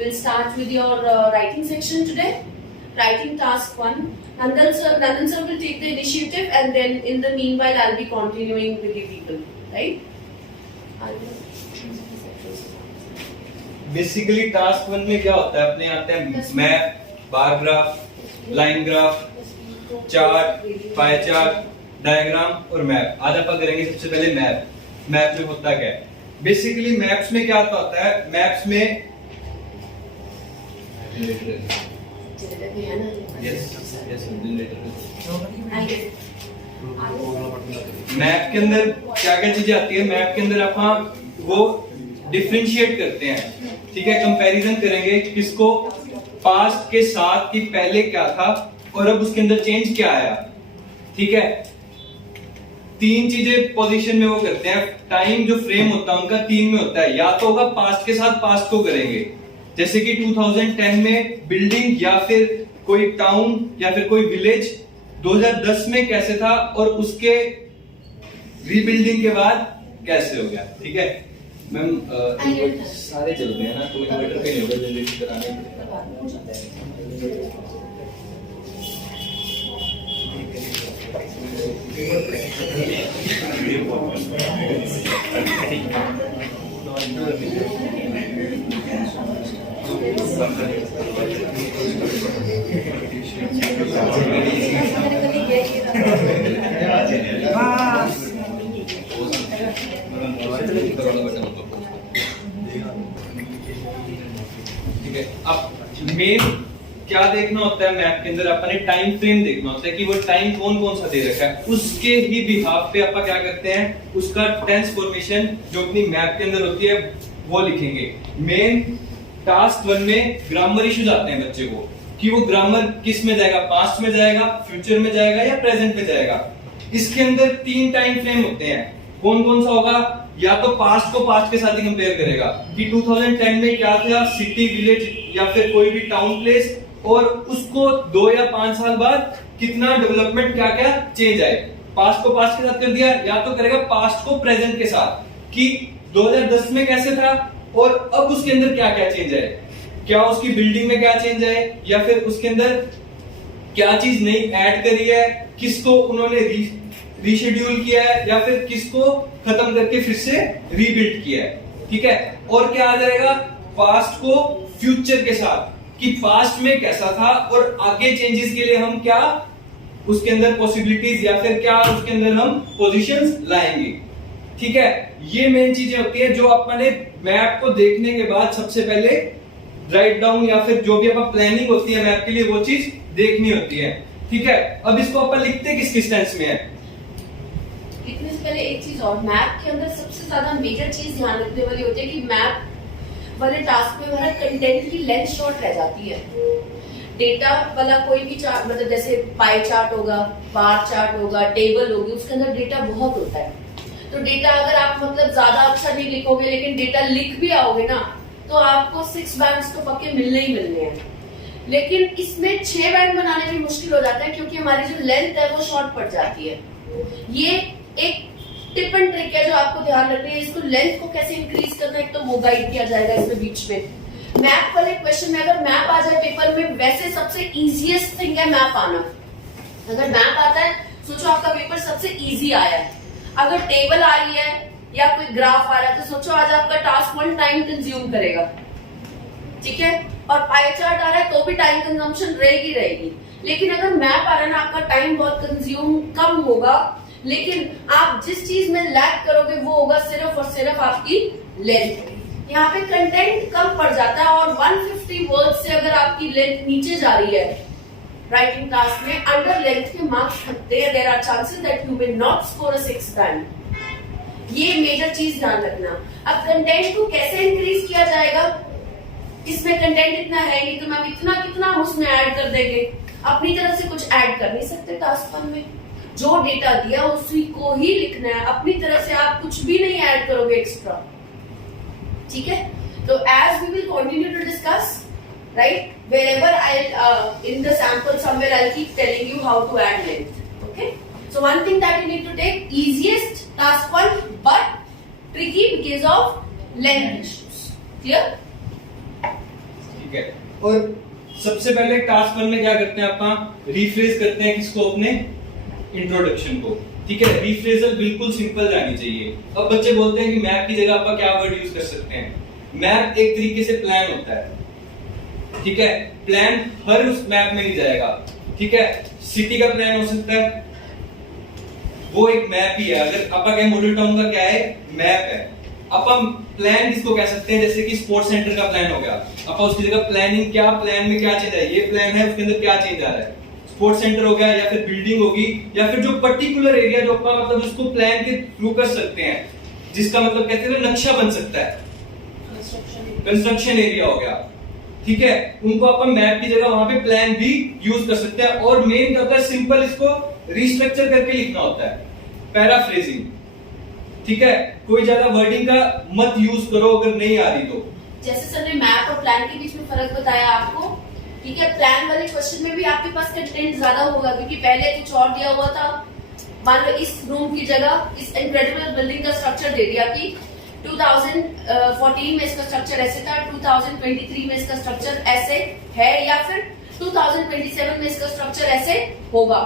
We'll start with your writing section today. Writing task 1. Nandan sir will take the initiative, and then in the meanwhile I'll be continuing with the people, right? Basically task 1 में क्या होता है, अपने आते हैं map, bar graph, line graph, chart, pie chart, diagram और map. आज अपन करेंगे सबसे पहले मैप। मैप में होता क्या है? बेसिकली मैप्स में क्या होता है, मैप्स में मैप के अंदर क्या क्या चीजें आती है। मैप के अंदर आप वो डिफरेंशिएट करते हैं, ठीक है, कंपैरिजन करेंगे किसको, पास्ट के साथ कि पहले क्या था और अब उसके अंदर चेंज क्या आया, ठीक है। 3 चीजें पोजीशन में वो करते हैं। टाइम जो फ्रेम होता है उनका 3 में होता है, या तो होगा पास्ट के साथ पास्ट को करेंगे, जैसे कि 2010 में बिल्डिंग या फिर कोई टाउन या फिर कोई विलेज 2010 में कैसे था और उसके रीबिल्डिंग के बाद कैसे हो गया, ठीक है। मैम सारे चलते हैं ना, तो इन्वर्टर पे नहीं होगा जनरेट कराने। ठीक है, अब मेन क्या देखना होता है मैप के अंदर, अपने टाइम फ्रेम देखना होता है कि वो टाइम कौन कौन सा दे रखा है। उसके ही बिहाफ पे अपन क्या करते हैं, उसका ट्रांसफॉर्मेशन जो अपनी मैप के अंदर होती है वो लिखेंगे। मेन टास्क 1 में ग्रामर इश्यूज आते हैं बच्चे को कि वो ग्रामर किस में जाएगा, पास्ट में जाएगा, फ्यूचर में जाएगा या प्रेजेंट में जाएगा। इसके अंदर 3 टाइम फ्रेम होते हैं, कौन कौन सा होगा, या तो पास्ट को पास्ट के साथ ही कंपेयर करेगा कि 2010 में क्या था, सिटी, विलेज या फिर कोई भी टाउन प्लेस, और उसको 2 या 5 साल बाद कितना डेवलपमेंट क्या क्या चेंज आए। पास्ट को पास्ट के साथ कर दिया, या तो करेगा पास्ट को प्रेजेंट के साथ कि 2010 में कैसे था और अब उसके अंदर क्या क्या चेंज आए, क्या उसकी बिल्डिंग में क्या चेंज आए, या फिर उसके अंदर क्या चीज नई ऐड करी है, किसको उन्होंने रीशेड्यूल किया है या फिर किसको खत्म करके फिर से रीबिल्ड किया है, ठीक है। और क्या आ जाएगा, पास्ट को फ्यूचर के साथ कि पास्ट में कैसा था और आगे चेंजेस के लिए हम क्या उसके अंदर पॉसिबिलिटीज या फिर क्या उसके अंदर हम पोजीशंस लाएंगे, ठीक है। ये मेन चीजें होती है जो अपने मैप को देखने के बाद सबसे पहले राइट डाउन या फिर जो भी अपन प्लानिंग होती है मैप के लिए वो चीज देखनी होती है, ठीक है। अब इसको अपन लिखते किस किस टेंस में है। लिखने से पहले एक चीज और, मैप के अंदर सबसे ज्यादा मेजर चीज ध्यान रखने वाली होती है कि मैप वाले टास्क में हमारा कंटेंट की लेंथ शॉर्ट रह जाती है। डेटा वाला कोई भी चार्ट, मतलब जैसे पाई चार्ट होगा, बार चार्ट होगा, टेबल होगी, उसके अंदर डेटा बहुत होता है। तो डेटा अगर आप मतलब ज्यादा अक्षर नहीं लिखोगे लेकिन डेटा लिख भी आओगे ना, तो आपको 6 बैंड्स तो पक्के मिलने ही मिलने हैं। लेकिन इसमें 6 बैंड बनाने में मुश्किल हो जाता है क्योंकि हमारी जो लेंथ है वो शॉर्ट पड़ जाती है। ये एक टिप एंड ट्रिक है जो आपको ध्यान रखनी है। इसको लेंथ को कैसे इंक्रीज करना है, तो वो गाइड किया जाएगा इसमें बीच में। मैप वाले क्वेश्चन में अगर मैप आ जाए पेपर में, वैसे सबसे इजीएस्ट थिंग है मैप आना। अगर मैप आता है, सोचो आपका पेपर सबसे इजी आया है। अगर टेबल आ रही है या कोई ग्राफ आ रहा है तो सोचो आज आपका टास्क 1 टाइम कंज्यूम करेगा, ठीक है। और पाई चार्ट आ रहा है तो भी टाइम कंजम्पशन रहेगी। लेकिन अगर मैप आ रहा है ना, आपका टाइम बहुत कंज्यूम कम होगा, लेकिन आप जिस चीज में लैग करोगे वो होगा सिर्फ और सिर्फ आपकी लेंथ। यहाँ पे कंटेंट कम पड़ जाता है और 150 वर्ड से अगर आपकी लेंथ नीचे जा रही है राइटिंग टास्क में, अंडर लेंथ के मार्क्स हटते हैं। There are chances that you will not score a 6 band. ये मेजर चीज ध्यान रखना। अब कंटेंट को कैसे इंक्रीज किया जाएगा, इसमें कंटेंट इतना है नहीं तो मैम इतना कितना उसमें ऐड कर देंगे। अपनी तरफ से कुछ ऐड कर नहीं सकते टास्क 1 में। जो डेटा दिया उसी को ही लिखना है, अपनी तरफ से आप कुछ भी नहीं ऐड करोगे एक्स्ट्रा, ठीक है। तो as we will continue to discuss, right, wherever I'll in the sample somewhere I'll keep telling you how to add length, okay. So one thing that you need to take, easiest task 1 but tricky because of length issues, clear? ठीक है। और सबसे पहले task 1 में क्या करते हैं, आप रिफ्रेश करते हैं किसको, अपने इंट्रोडक्शन को, ठीक है। रिफ्रेजल बिल्कुल सिंपल जानी चाहिए। अब बच्चे बोलते हैं कि मैप की जगह आप क्या वर्ड यूज कर सकते हैं। मैप एक तरीके से प्लान होता है, ठीक है। प्लान हर उस मैप में नहीं जाएगा, ठीक है। सिटी का प्लान हो सकता है, वो एक मैप ही है। अगर आपका क्या मॉडल टाउन का क्या है, मैप है। अपन प्लान किसको कह सकते हैं, जैसे कि स्पोर्ट्स सेंटर का प्लान हो गया, अपन उसकी जगह प्लानिंग, क्या प्लान में क्या चेंज है, ये प्लान है उसके अंदर क्या चेंज आ रहा है। स्पोर्ट्स सेंटर हो गया, या फिर बिल्डिंग होगी, या फिर जो पर्टिकुलर एरिया जो अपन मतलब उसको प्लान के थ्रू कर सकते हैं, जिसका मतलब कहते हैं नक्शा बन सकता है, कंस्ट्रक्शन एरिया हो गया, ठीक है। उनको अपन मैप की जगह वहां पे प्लान भी यूज कर सकते हैं। और मेन क्या होता है, सिंपल इसको रिस्ट्रक्चर करके लिखना होता है, पैराफ्रेजिंग, ठीक है। कोई ज्यादा वर्डिंग का मत यूज करो अगर नहीं आ रही तो। जैसे सर ने मैप और प्लान के बीच में फर्क बताया आपको, ठीक है। प्लान वाले क्वेश्चन में भी आपके पास कंटेंट ज्यादा होगा, क्योंकि पहले कुछ और दिया हुआ था। मान लो इस रूम की जगह इस इनक्रेडिबल बिल्डिंग का स्ट्रक्चर दे दिया कि 2014 में इसका स्ट्रक्चर ऐसे था, 2023 में इसका स्ट्रक्चर ऐसे है, या फिर 2027 में इसका स्ट्रक्चर ऐसे होगा।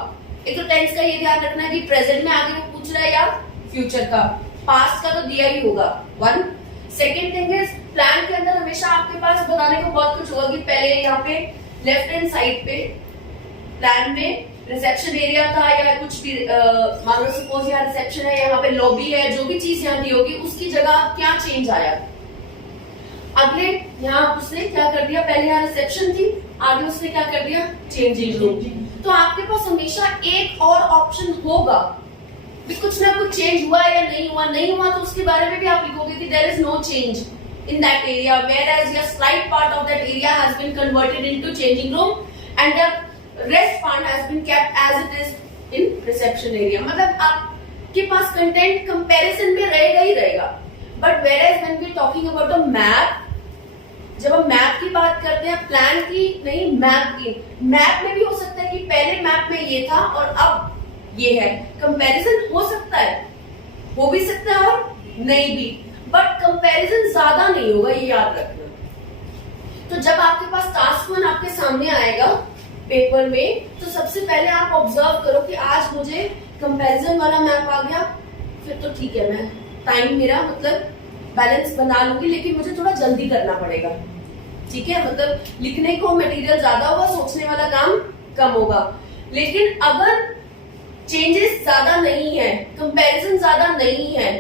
एक तो टेंस का ये ध्यान रखना है कि प्रेजेंट में आगे वो पूछ रहा है या फ्यूचर का। पास्ट का तो दिया ही होगा, 1। सेकेंड थिंग इज, प्लान के अंदर हमेशा आपके पास बताने को बहुत कुछ होगा कि पहले यहाँ पे लेफ्ट हैंड साइड पे प्लान में रिसेप्शन एरिया था, या कुछ भी मान लो सपोज यहाँ रिसेप्शन है, यहाँ पे लॉबी है, जो भी चीज यहाँ दी होगी उसकी जगह क्या चेंज आया। अगले यहाँ उसने क्या कर दिया, पहले यहाँ रिसेप्शन थी, आगे उसने क्या कर दिया, चेंजिंग रूम। तो आपके पास हमेशा एक और ऑप्शन होगा भी कुछ ना कुछ चेंज हुआ है या नहीं हुआ। नहीं हुआ तो उसके बारे में भी आप लिखोगे कि there is no change in that area, whereas your slight part of that area has been converted into changing room and the rest part has been kept as it is in reception area. मतलब आपके पास content comparison में रहेगा ही रहेगा। But whereas when we talking about the map, जब हम map की बात करते हैं, प्लान की नहीं, मैप की। मैप में भी हो सकता है कि पहले मैप में ये था और अब ये है। कंपैरिजन हो सकता है, हो भी सकता है और नहीं भी, बट कंपैरिजन ज्यादा नहीं होगा, ये याद रखना। तो जब आपके पास टास्क 1 आपके सामने आएगा पेपर में, तो सबसे पहले आप ऑब्जर्व करो कि आज मुझे कंपैरिजन वाला मैप आ गया, फिर तो ठीक है, मैं टाइम मेरा मतलब बैलेंस बना लूंगी, लेकिन मुझे थोड़ा जल्दी करना पड़ेगा, ठीक है। मतलब लिखने को मटेरियल ज्यादा होगा, सोचने वाला काम कम होगा। लेकिन अगर चेंजेस ज्यादा नहीं है, कंपैरिजन ज्यादा नहीं है,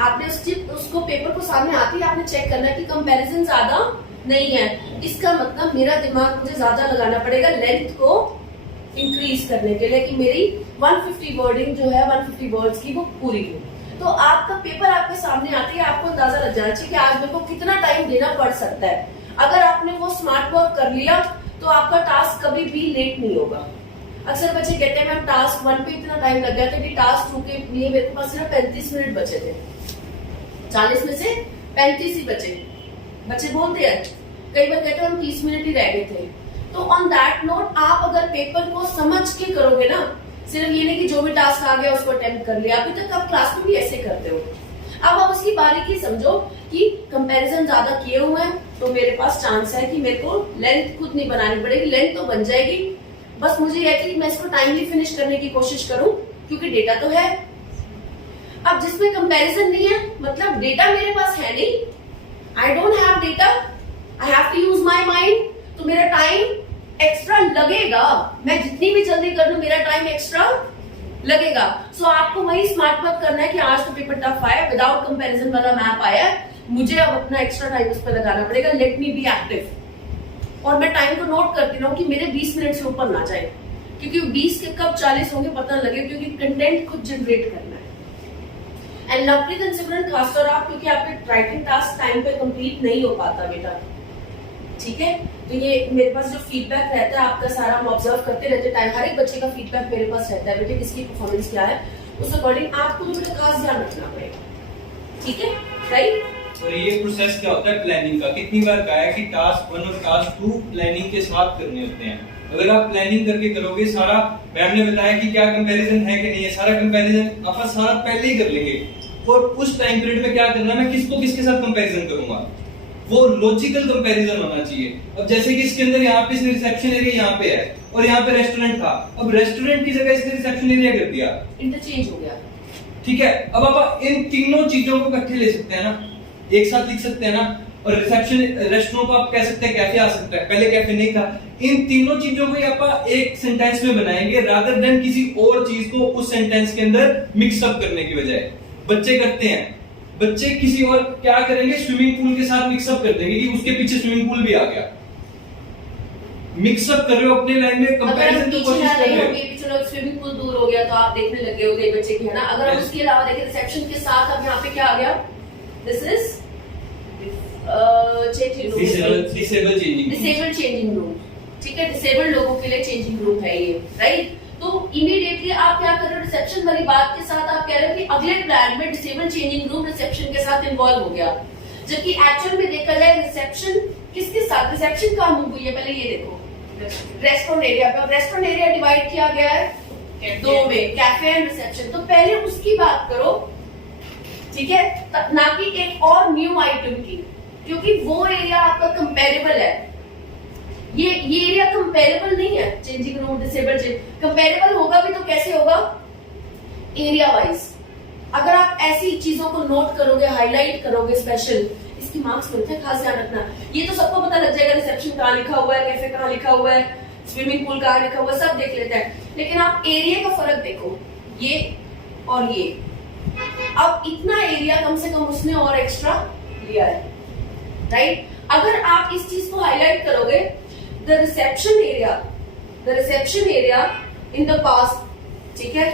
आपने उसको पेपर को सामने आते ही आपने चेक करना है कि कंपैरिजन ज्यादा नहीं है, इसका मतलब मेरा दिमाग मुझे ज्यादा लगाना पड़ेगा लेंथ को इंक्रीज करने के लिए कि मेरी 150 वर्डिंग जो है 150 वर्ड्स की वो पूरी हो। तो आपका पेपर आपके सामने आते ही आपको अंदाजा लग जाना चाहिए कि आज मेरे को कितना टाइम देना पड़ सकता है। अगर आपने वो स्मार्ट वर्क कर लिया तो आपका टास्क कभी भी लेट नहीं होगा। अक्सर बच्चे कहते हैं मैम टास्क 1 पे इतना टाइम लग गया था कि टास्क 2 के लिए मेरे पास सिर्फ 35 मिनट बचे थे, 40 में से 35 ही बचे। बच्चे बोलते हैं, कई बार कहते हैं हम 30 मिनट ही रह गए थे। तो ऑन दैट नोट आप अगर पेपर को समझ के करोगे ना, सिर्फ ये नहीं कि जो भी टास्क आ गया उसको अटेम्प्ट कर लिया, अभी तक आप क्लास में भी ऐसे करते हो। अब आप उसकी बारीकी समझो कि कंपैरिजन ज्यादा किए हुए हैं तो मेरे पास चांस है कि मेरे को लेंथ खुद नहीं बनानी पड़ेगी, लेंथ तो बन जाएगी, बस मुझे यह कि मैं इसको टाइमली फिनिश करने की कोशिश करूं क्योंकि डेटा तो है। अब जिसमें कंपैरिजन नहीं है मतलब डेटा मेरे पास है नहीं, I don't have data, I have to use my mind, तो मेरा टाइम एक्स्ट्रा लगेगा। मैं जितनी भी जल्दी कर दूं मेरा टाइम एक्स्ट्रा लगेगा। सो आपको वही स्मार्ट वर्क करना है कि आज तो पेपर टफ आया, विदाउट कंपैरिजन वाला मैप आया, मुझे अब अपना एक्स्ट्रा टाइम उस पर लगाना पड़ेगा। Let me be active. और मैं टाइम को नोट करती रहूं कि मेरे 20 मिनट से ऊपर ना जाए, क्योंकि 20 के कब 40 होंगे पता लगे, क्योंकि कंटेंट खुद जनरेट करना है। एंड लवली कंसिडरेंट खासतौर आप, क्योंकि आपके राइटिंग टास्क टाइम पे कंप्लीट नहीं हो पाता बेटा, ठीक है। तो ये मेरे पास जो फीडबैक रहता है आपका सारा हम ऑब्जर्व करते रहते हैं, हर एक बच्चे का फीडबैक मेरे पास रहता है, बेटे किसकी परफॉर्मेंस क्या है, उस अकॉर्डिंग आपको जो बेटा खास ध्यान रखना पड़ेगा, ठीक है, राइट। और ये प्रोसेस क्या होता है प्लानिंग का, कितनी बार कहा है कि टास्क 1 और टास्क 2 प्लानिंग के साथ करने होते हैं। अगर आप प्लानिंग करके करोगे, सारा मैम ने बताया कि क्या कंपैरिजन है कि नहीं है, सारा कंपैरिजन आप सारा पहले ही कर लेंगे। और उस टाइम पीरियड में क्या करना है, मैं किसको किसके साथ कंपैरिजन करूंगा, वो लॉजिकल कंपैरिजन होना चाहिए। अब जैसे कि इसके अंदर यहाँ पे रिसेप्शन एरिया यहाँ पे है और यहाँ पे रेस्टोरेंट था, अब रेस्टोरेंट की जगह इसने रिसेप्शन एरिया कर दिया, इंटरचेंज हो गया। ठीक है, अब आप इन तीनों चीजों को इकट्ठे ले सकते हैं ना, एक साथ लिख सकते हैं ना। और रिसेप्शन रेस्टोरेंट को आप कह सकते हैं कैफे आ सकता है, पहले कैफे नहीं था। इन तीनों चीजों को आप एक सेंटेंस में बनाएंगे रादर देन किसी और चीज को उस सेंटेंस के अंदर मिक्सअप करने की बजाय। बच्चे करते हैं, बच्चे किसी और क्या करेंगे, स्विमिंग पूल के साथ मिक्सअप कर देंगे कि उसके पीछे स्विमिंग पूल भी आ गया। मिक्सअप कर रहे हो अपने लाइन में, कंपैरिजन की कोशिश कर रहे हो। चलो स्विमिंग पूल दूर हो गया तो आप देखने लगे होगे बच्चे की, है ना। अगर आप उसके अलावा देखें रिसेप्शन के साथ, अब यहाँ पे क्या आ गया, this is disable changing room, ठीक है। डिसेबल्ड लोगों के लिए चेंजिंग रूम है ये, राइट। तो इमीडिएटली आप क्या कर रहे हो, रिसेप्शन वाली बात के साथ आप कह रहे हो कि अगले प्लान में डिसेबल चेंजिंग रूम रिसेप्शन के साथ इन्वॉल्व हो गया, जबकि एक्चुअल में देखा जाए रिसेप्शन किसके साथ, रिसेप्शन कहाँ मूव हुई है, पहले ये देखो रेस्टोरेंट एरिया पे। रेस्टोरेंट एरिया डिवाइड किया गया है दो में, कैफे एंड रिसेप्शन। तो पहले उसकी बात करो, ठीक है, ना कि एक और न्यू आइटम की, क्योंकि वो एरिया आपका कंपेरेबल है। ये एरिया कंपेरेबल नहीं है, चेंजिंग रूम डिसेबल कंपेरेबल होगा भी तो कैसे होगा, एरिया वाइज। अगर आप ऐसी चीजों को नोट करोगे, हाईलाइट करोगे स्पेशल, इसकी मार्क्स मिलते हैं, खास ध्यान रखना। ये तो सबको पता लग जाएगा रिसेप्शन कहाँ लिखा हुआ है, कैफे कहाँ लिखा हुआ है, स्विमिंग पूल कहाँ लिखा हुआ है, सब देख लेते हैं। लेकिन आप एरिया का फर्क देखो, ये और ये। अब इतना एरिया कम से कम उसने और एक्स्ट्रा लिया है, राइट। अगर आप इस चीज को हाईलाइट करोगे, the reception area in the past, ठीक है,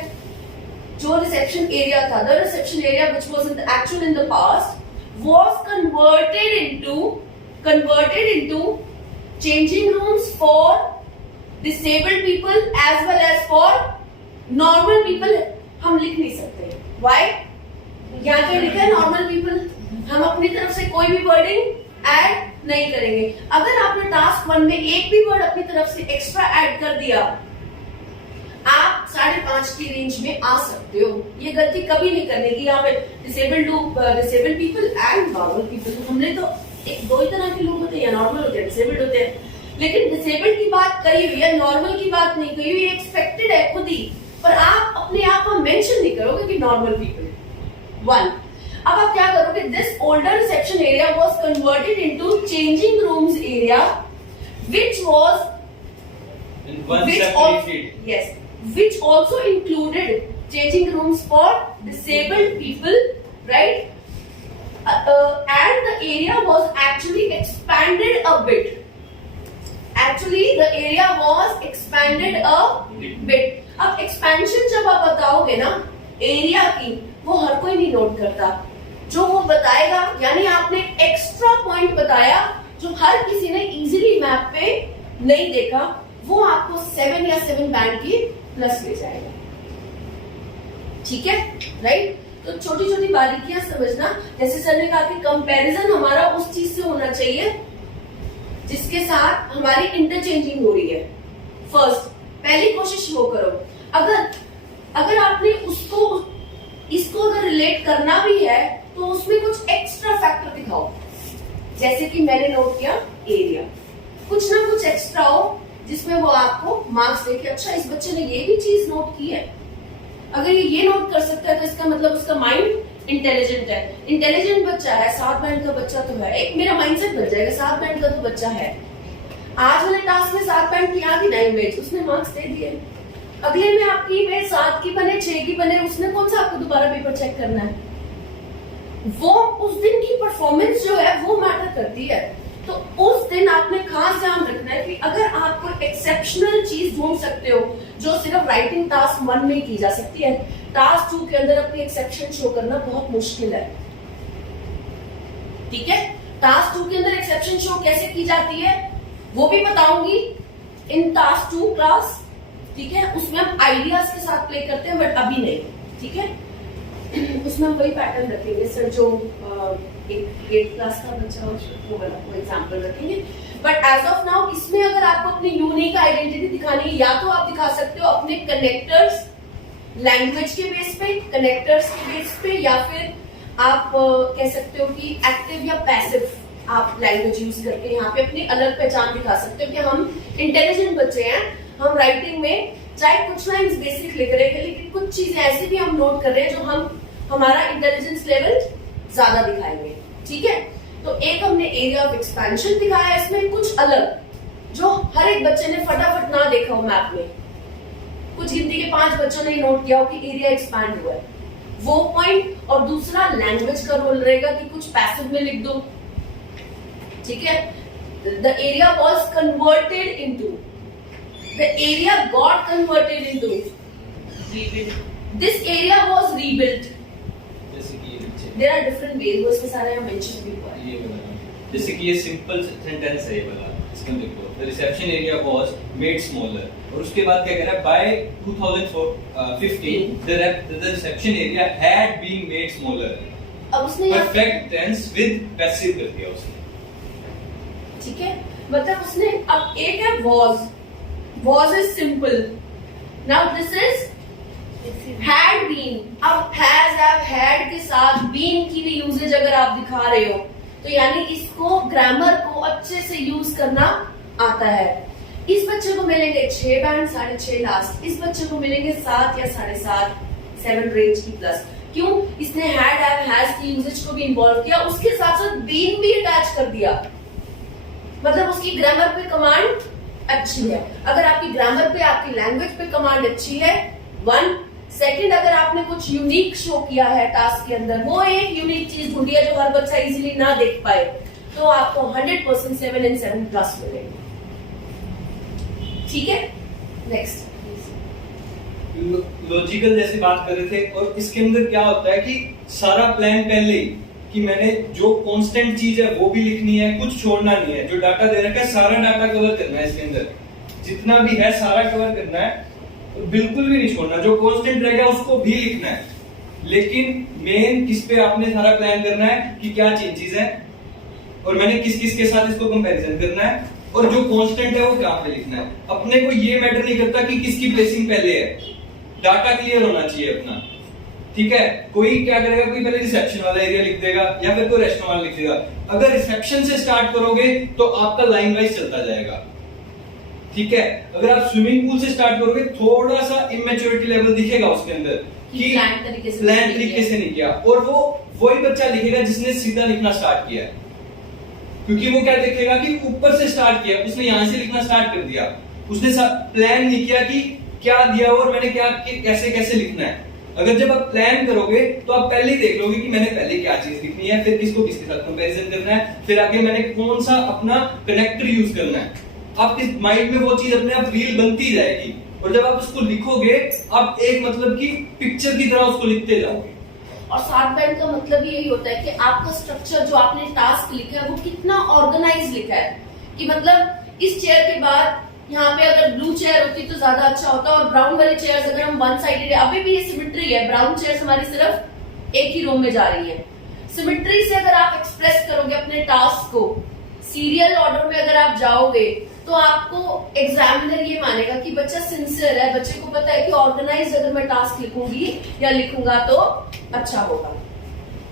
जो रिसेप्शन एरिया था, the reception area which was in the actual in the past was converted into changing rooms for disabled people as well as for normal people। हम लिख नहीं सकते, why? यहाँ पे लिखा है नॉर्मल पीपल, हम अपनी तरफ से कोई भी वर्डिंग ऐड नहीं करेंगे। अगर आपने टास्क 1 में एक भी वर्ड अपनी तरफ से एक्स्ट्रा ऐड कर दिया, आप 5.5 की रेंज में आ सकते हो। ये गलती कभी नहीं करने की। यहाँ पे disabled people and normal people, हमने तो एक दो ही तरह के लोग होते हैं, या नॉर्मल होते हैं, डिसेबल्ड होते हैं। लेकिन डिसेबल्ड की बात कही हुई है, नॉर्मल की बात नहीं कही हुई, एक्सपेक्टेड है खुद ही, पर आप अपने आप को मेंशन नहीं करोगे कि नॉर्मल पीपल। 1, अब आप क्या करोगे, this older reception area was converted into changing rooms area which was which also included changing rooms for disabled people, right? And the area was actually expanded a bit. Actually, the area was expanded a bit. अब expansion जब आप बताओगे ना area की, वो हर कोई नहीं note करता। जो वो बताएगा, यानी आपने एक्स्ट्रा पॉइंट बताया जो हर किसी ने इजीली मैप पे नहीं देखा, वो आपको 7 या 7 बैंड की प्लस ले जाएगा, ठीक है, राइट। तो छोटी छोटी बारीकियां समझना, जैसे सर ने कहा कि कंपैरिजन हमारा उस चीज से होना चाहिए जिसके साथ हमारी इंटरचेंजिंग हो रही है। फर्स्ट, पहली कोशिश वो करो। अगर आपने इसको अगर रिलेट करना भी है तो उसमें कुछ एक्स्ट्रा फैक्टर दिखाओ, जैसे कि मैंने नोट किया एरिया, कुछ ना कुछ एक्स्ट्रा हो जिसमें वो आपको मार्क्स देके, अच्छा इस बच्चे ने ये भी चीज नोट की है। अगर ये नोट कर सकता है तो इसका मतलब उसका माइंड इंटेलिजेंट है। इंटेलिजेंट बच्चा है, 7 बैंड का बच्चा तो है, एक मेरा माइंडसेट बन जाएगा, 7 बैंड का तो बच्चा है। आज वाले टास्क में 7 बैंड की आ गई ना इमेज, उसने मार्क्स दे दिए। अगले में आपकी इमेज 7 की बने, 6 की बने, उसने कौन सा आपको दोबारा पेपर चेक करना है? वो उस दिन की परफॉर्मेंस जो है वो मैटर करती है। तो उस दिन आपने खास ध्यान रखना है कि अगर आप कोई एक्सेप्शनल चीज ढूंढ सकते हो जो सिर्फ राइटिंग टास्क 1 में की जा सकती है, टास्क 2 के अंदर अपनी एक्सेप्शन शो करना बहुत मुश्किल है, ठीक है। टास्क 2 के अंदर एक्सेप्शन शो कैसे की जाती है वो भी बताऊंगी इन टास्क 2 क्लास, ठीक है। उसमें हम आइडियाज के साथ प्ले करते हैं, बट अभी नहीं, ठीक है। उसमें हम वही पैटर्न रखेंगे सर जो एक 8th क्लास का बच्चा हो, वो वाला वो एग्जांपल रखेंगे। बट एज ऑफ नाउ इसमें अगर आपको अपनी यूनिक आइडेंटिटी दिखानी है, या तो आप दिखा सकते हो अपने कनेक्टर्स लैंग्वेज के बेस पे, कनेक्टर्स के बेस पे, या फिर आप कह सकते हो कि एक्टिव या पैसिव आप लैंग्वेज यूज करके यहाँ पे अपनी अलग पहचान दिखा सकते हो कि हम इंटेलिजेंट बच्चे हैं। हम राइटिंग में चाहे कुछ लाइन्स बेसिक लिख रहे हैं, लेकिन कुछ चीजें ऐसी भी हम नोट कर रहे हैं जो हमारा इंटेलिजेंस लेवल ज्यादा दिखाएंगे। ठीक है, तो एक हमने एरिया ऑफ एक्सपेंशन दिखाया, इसमें कुछ अलग जो हर एक बच्चे ने फटाफट ना देखा हो मैप में। कुछ गिनती के 5 बच्चों ने नोट किया हो कि एरिया एक्सपैंड हुआ है, वो पॉइंट। और दूसरा लैंग्वेज का रोल रहेगा कि कुछ पैसिव में लिख दो। ठीक है, the area was converted into, the area got converted into, this area was rebuilt. जैसे कि देयर आर डिफरेंट वेज, वो इसमें सारे हम मेंशन भी हुआ है। ये वाला, जैसे कि ये सिंपल सेंटेंस है ये वाला, इसका देखो, the reception area was made smaller, और उसके बाद क्या कह रहा है, by 2015 the reception area had been made smaller. अब उसने परफेक्ट टेंस विद पैसिव कर दिया उसने। ठीक है, मतलब उसने, अब एक है was is simple, now this is had been। अब has, have, had के साथ been की भी यूजेज अगर आप दिखा रहे हो तो यानी इसको ग्रामर को अच्छे से यूज करना आता है। इस बच्चे को मिलेंगे 6 बैंड, 6.5 लास्ट। इस बच्चे को मिलेंगे 7 या 7.5, 7 रेंज की प्लस। क्यों? इसने had, have, has की यूजेज को भी इन्वॉल्व किया, उसके साथ साथ been भी अटैच कर दिया। मतलब उसकी ग्रामर पे कमांड अच्छी है। अगर आपकी ग्रामर पे, आपकी लैंग्वेज पे कमांड अच्छी है, 1। सेकंड, अगर आपने कुछ यूनिक शो किया है टास्क के अंदर, वो एक यूनिक चीज ढूंढी है जो हर बच्चा इजीली ना देख पाए, तो आपको 100% 7 and 7 प्लस मिलेंगे। ठीक है, नेक्स्ट। लॉजिकल जैसे बात कर रहे थे, और इसके अंदर क्या होता है कि सारा प्लान पहले ही कि मैंने जो कांस्टेंट चीज है वो भी लिखनी है, कुछ छोड़ना नहीं है। जो डाटा दे रखा है सारा डाटा कवर करना है, इसके अंदर जितना भी है सारा कवर करना है, बिल्कुल भी नहीं छोड़ना। जो कांस्टेंट रहेगा उसको भी लिखना है, लेकिन मेन किस पे आपने सारा प्लान करना है कि क्या चेंजेस है, और मैंने किस किस के साथ इसको कंपैरिजन करना है, और जो कांस्टेंट है वो क्या पे लिखना है। अपने को ये मैटर नहीं करता कि किसकी प्लेसिंग पहले है, डाटा क्लियर होना चाहिए अपना। ठीक है, कोई क्या करेगा, कोई पहले रिसेप्शन वाला एरिया लिख देगा या फिर कोई रेस्टोरेंट वाला लिख देगा। अगर रिसेप्शन से स्टार्ट करोगे तो आपका लाइन वाइज चलता जाएगा। ठीक है, अगर आप स्विमिंग पूल से स्टार्ट करोगे थोड़ा सा इमेच्योरिटी लेवल दिखेगा उसके अंदर कि प्लान तरीके से नहीं किया, और वो वही बच्चा लिखेगा जिसने सीधा लिखना स्टार्ट किया है, क्योंकि वो क्या देखेगा कि ऊपर से स्टार्ट किया, उसने यहां से लिखना स्टार्ट कर दिया, उसने प्लान नहीं किया कि क्या दिया और मैंने क्या कैसे कैसे लिखना है। अगर जब आप प्लान करोगे तो आप पहले ही देख लोगे कि मैंने पहले क्या चीज लिखनी है, फिर किसको किसके साथ कंपैरिजन करना है, फिर आगे मैंने कौन सा अपना कनेक्टर यूज करना है। आपके माइंड में वो चीज अपने आप रील बनती जाएगी, और जब आप उसको लिखोगे आप एक मतलब की पिक्चर की तरह उसको लिखते जाओगे। और 7 बैंड का मतलब यही होता है कि आपका स्ट्रक्चर जो आपने टास्क लिखा है वो कितना ऑर्गेनाइज लिखा है, कि मतलब इस चेयर के बाद यहाँ पे अगर ब्लू चेयर होती तो ज्यादा अच्छा होता, और ब्राउन वाली चेयर्स अगर हम वन साइडेड, अभी भी ये सिमेट्री है, ब्राउन चेयर्स हमारी सिर्फ एक ही रो में जा रही है। सिमेट्री से अगर आप एक्सप्रेस करोगे अपने टास्क को, सीरियल ऑर्डर में अगर आप जाओगे तो आपको एग्जामिनर ये मानेगा कि बच्चा सिंसियर है, बच्चे को पता है कि ऑर्गेनाइज अगर मैं टास्क लिखूंगी या लिखूंगा तो अच्छा होगा।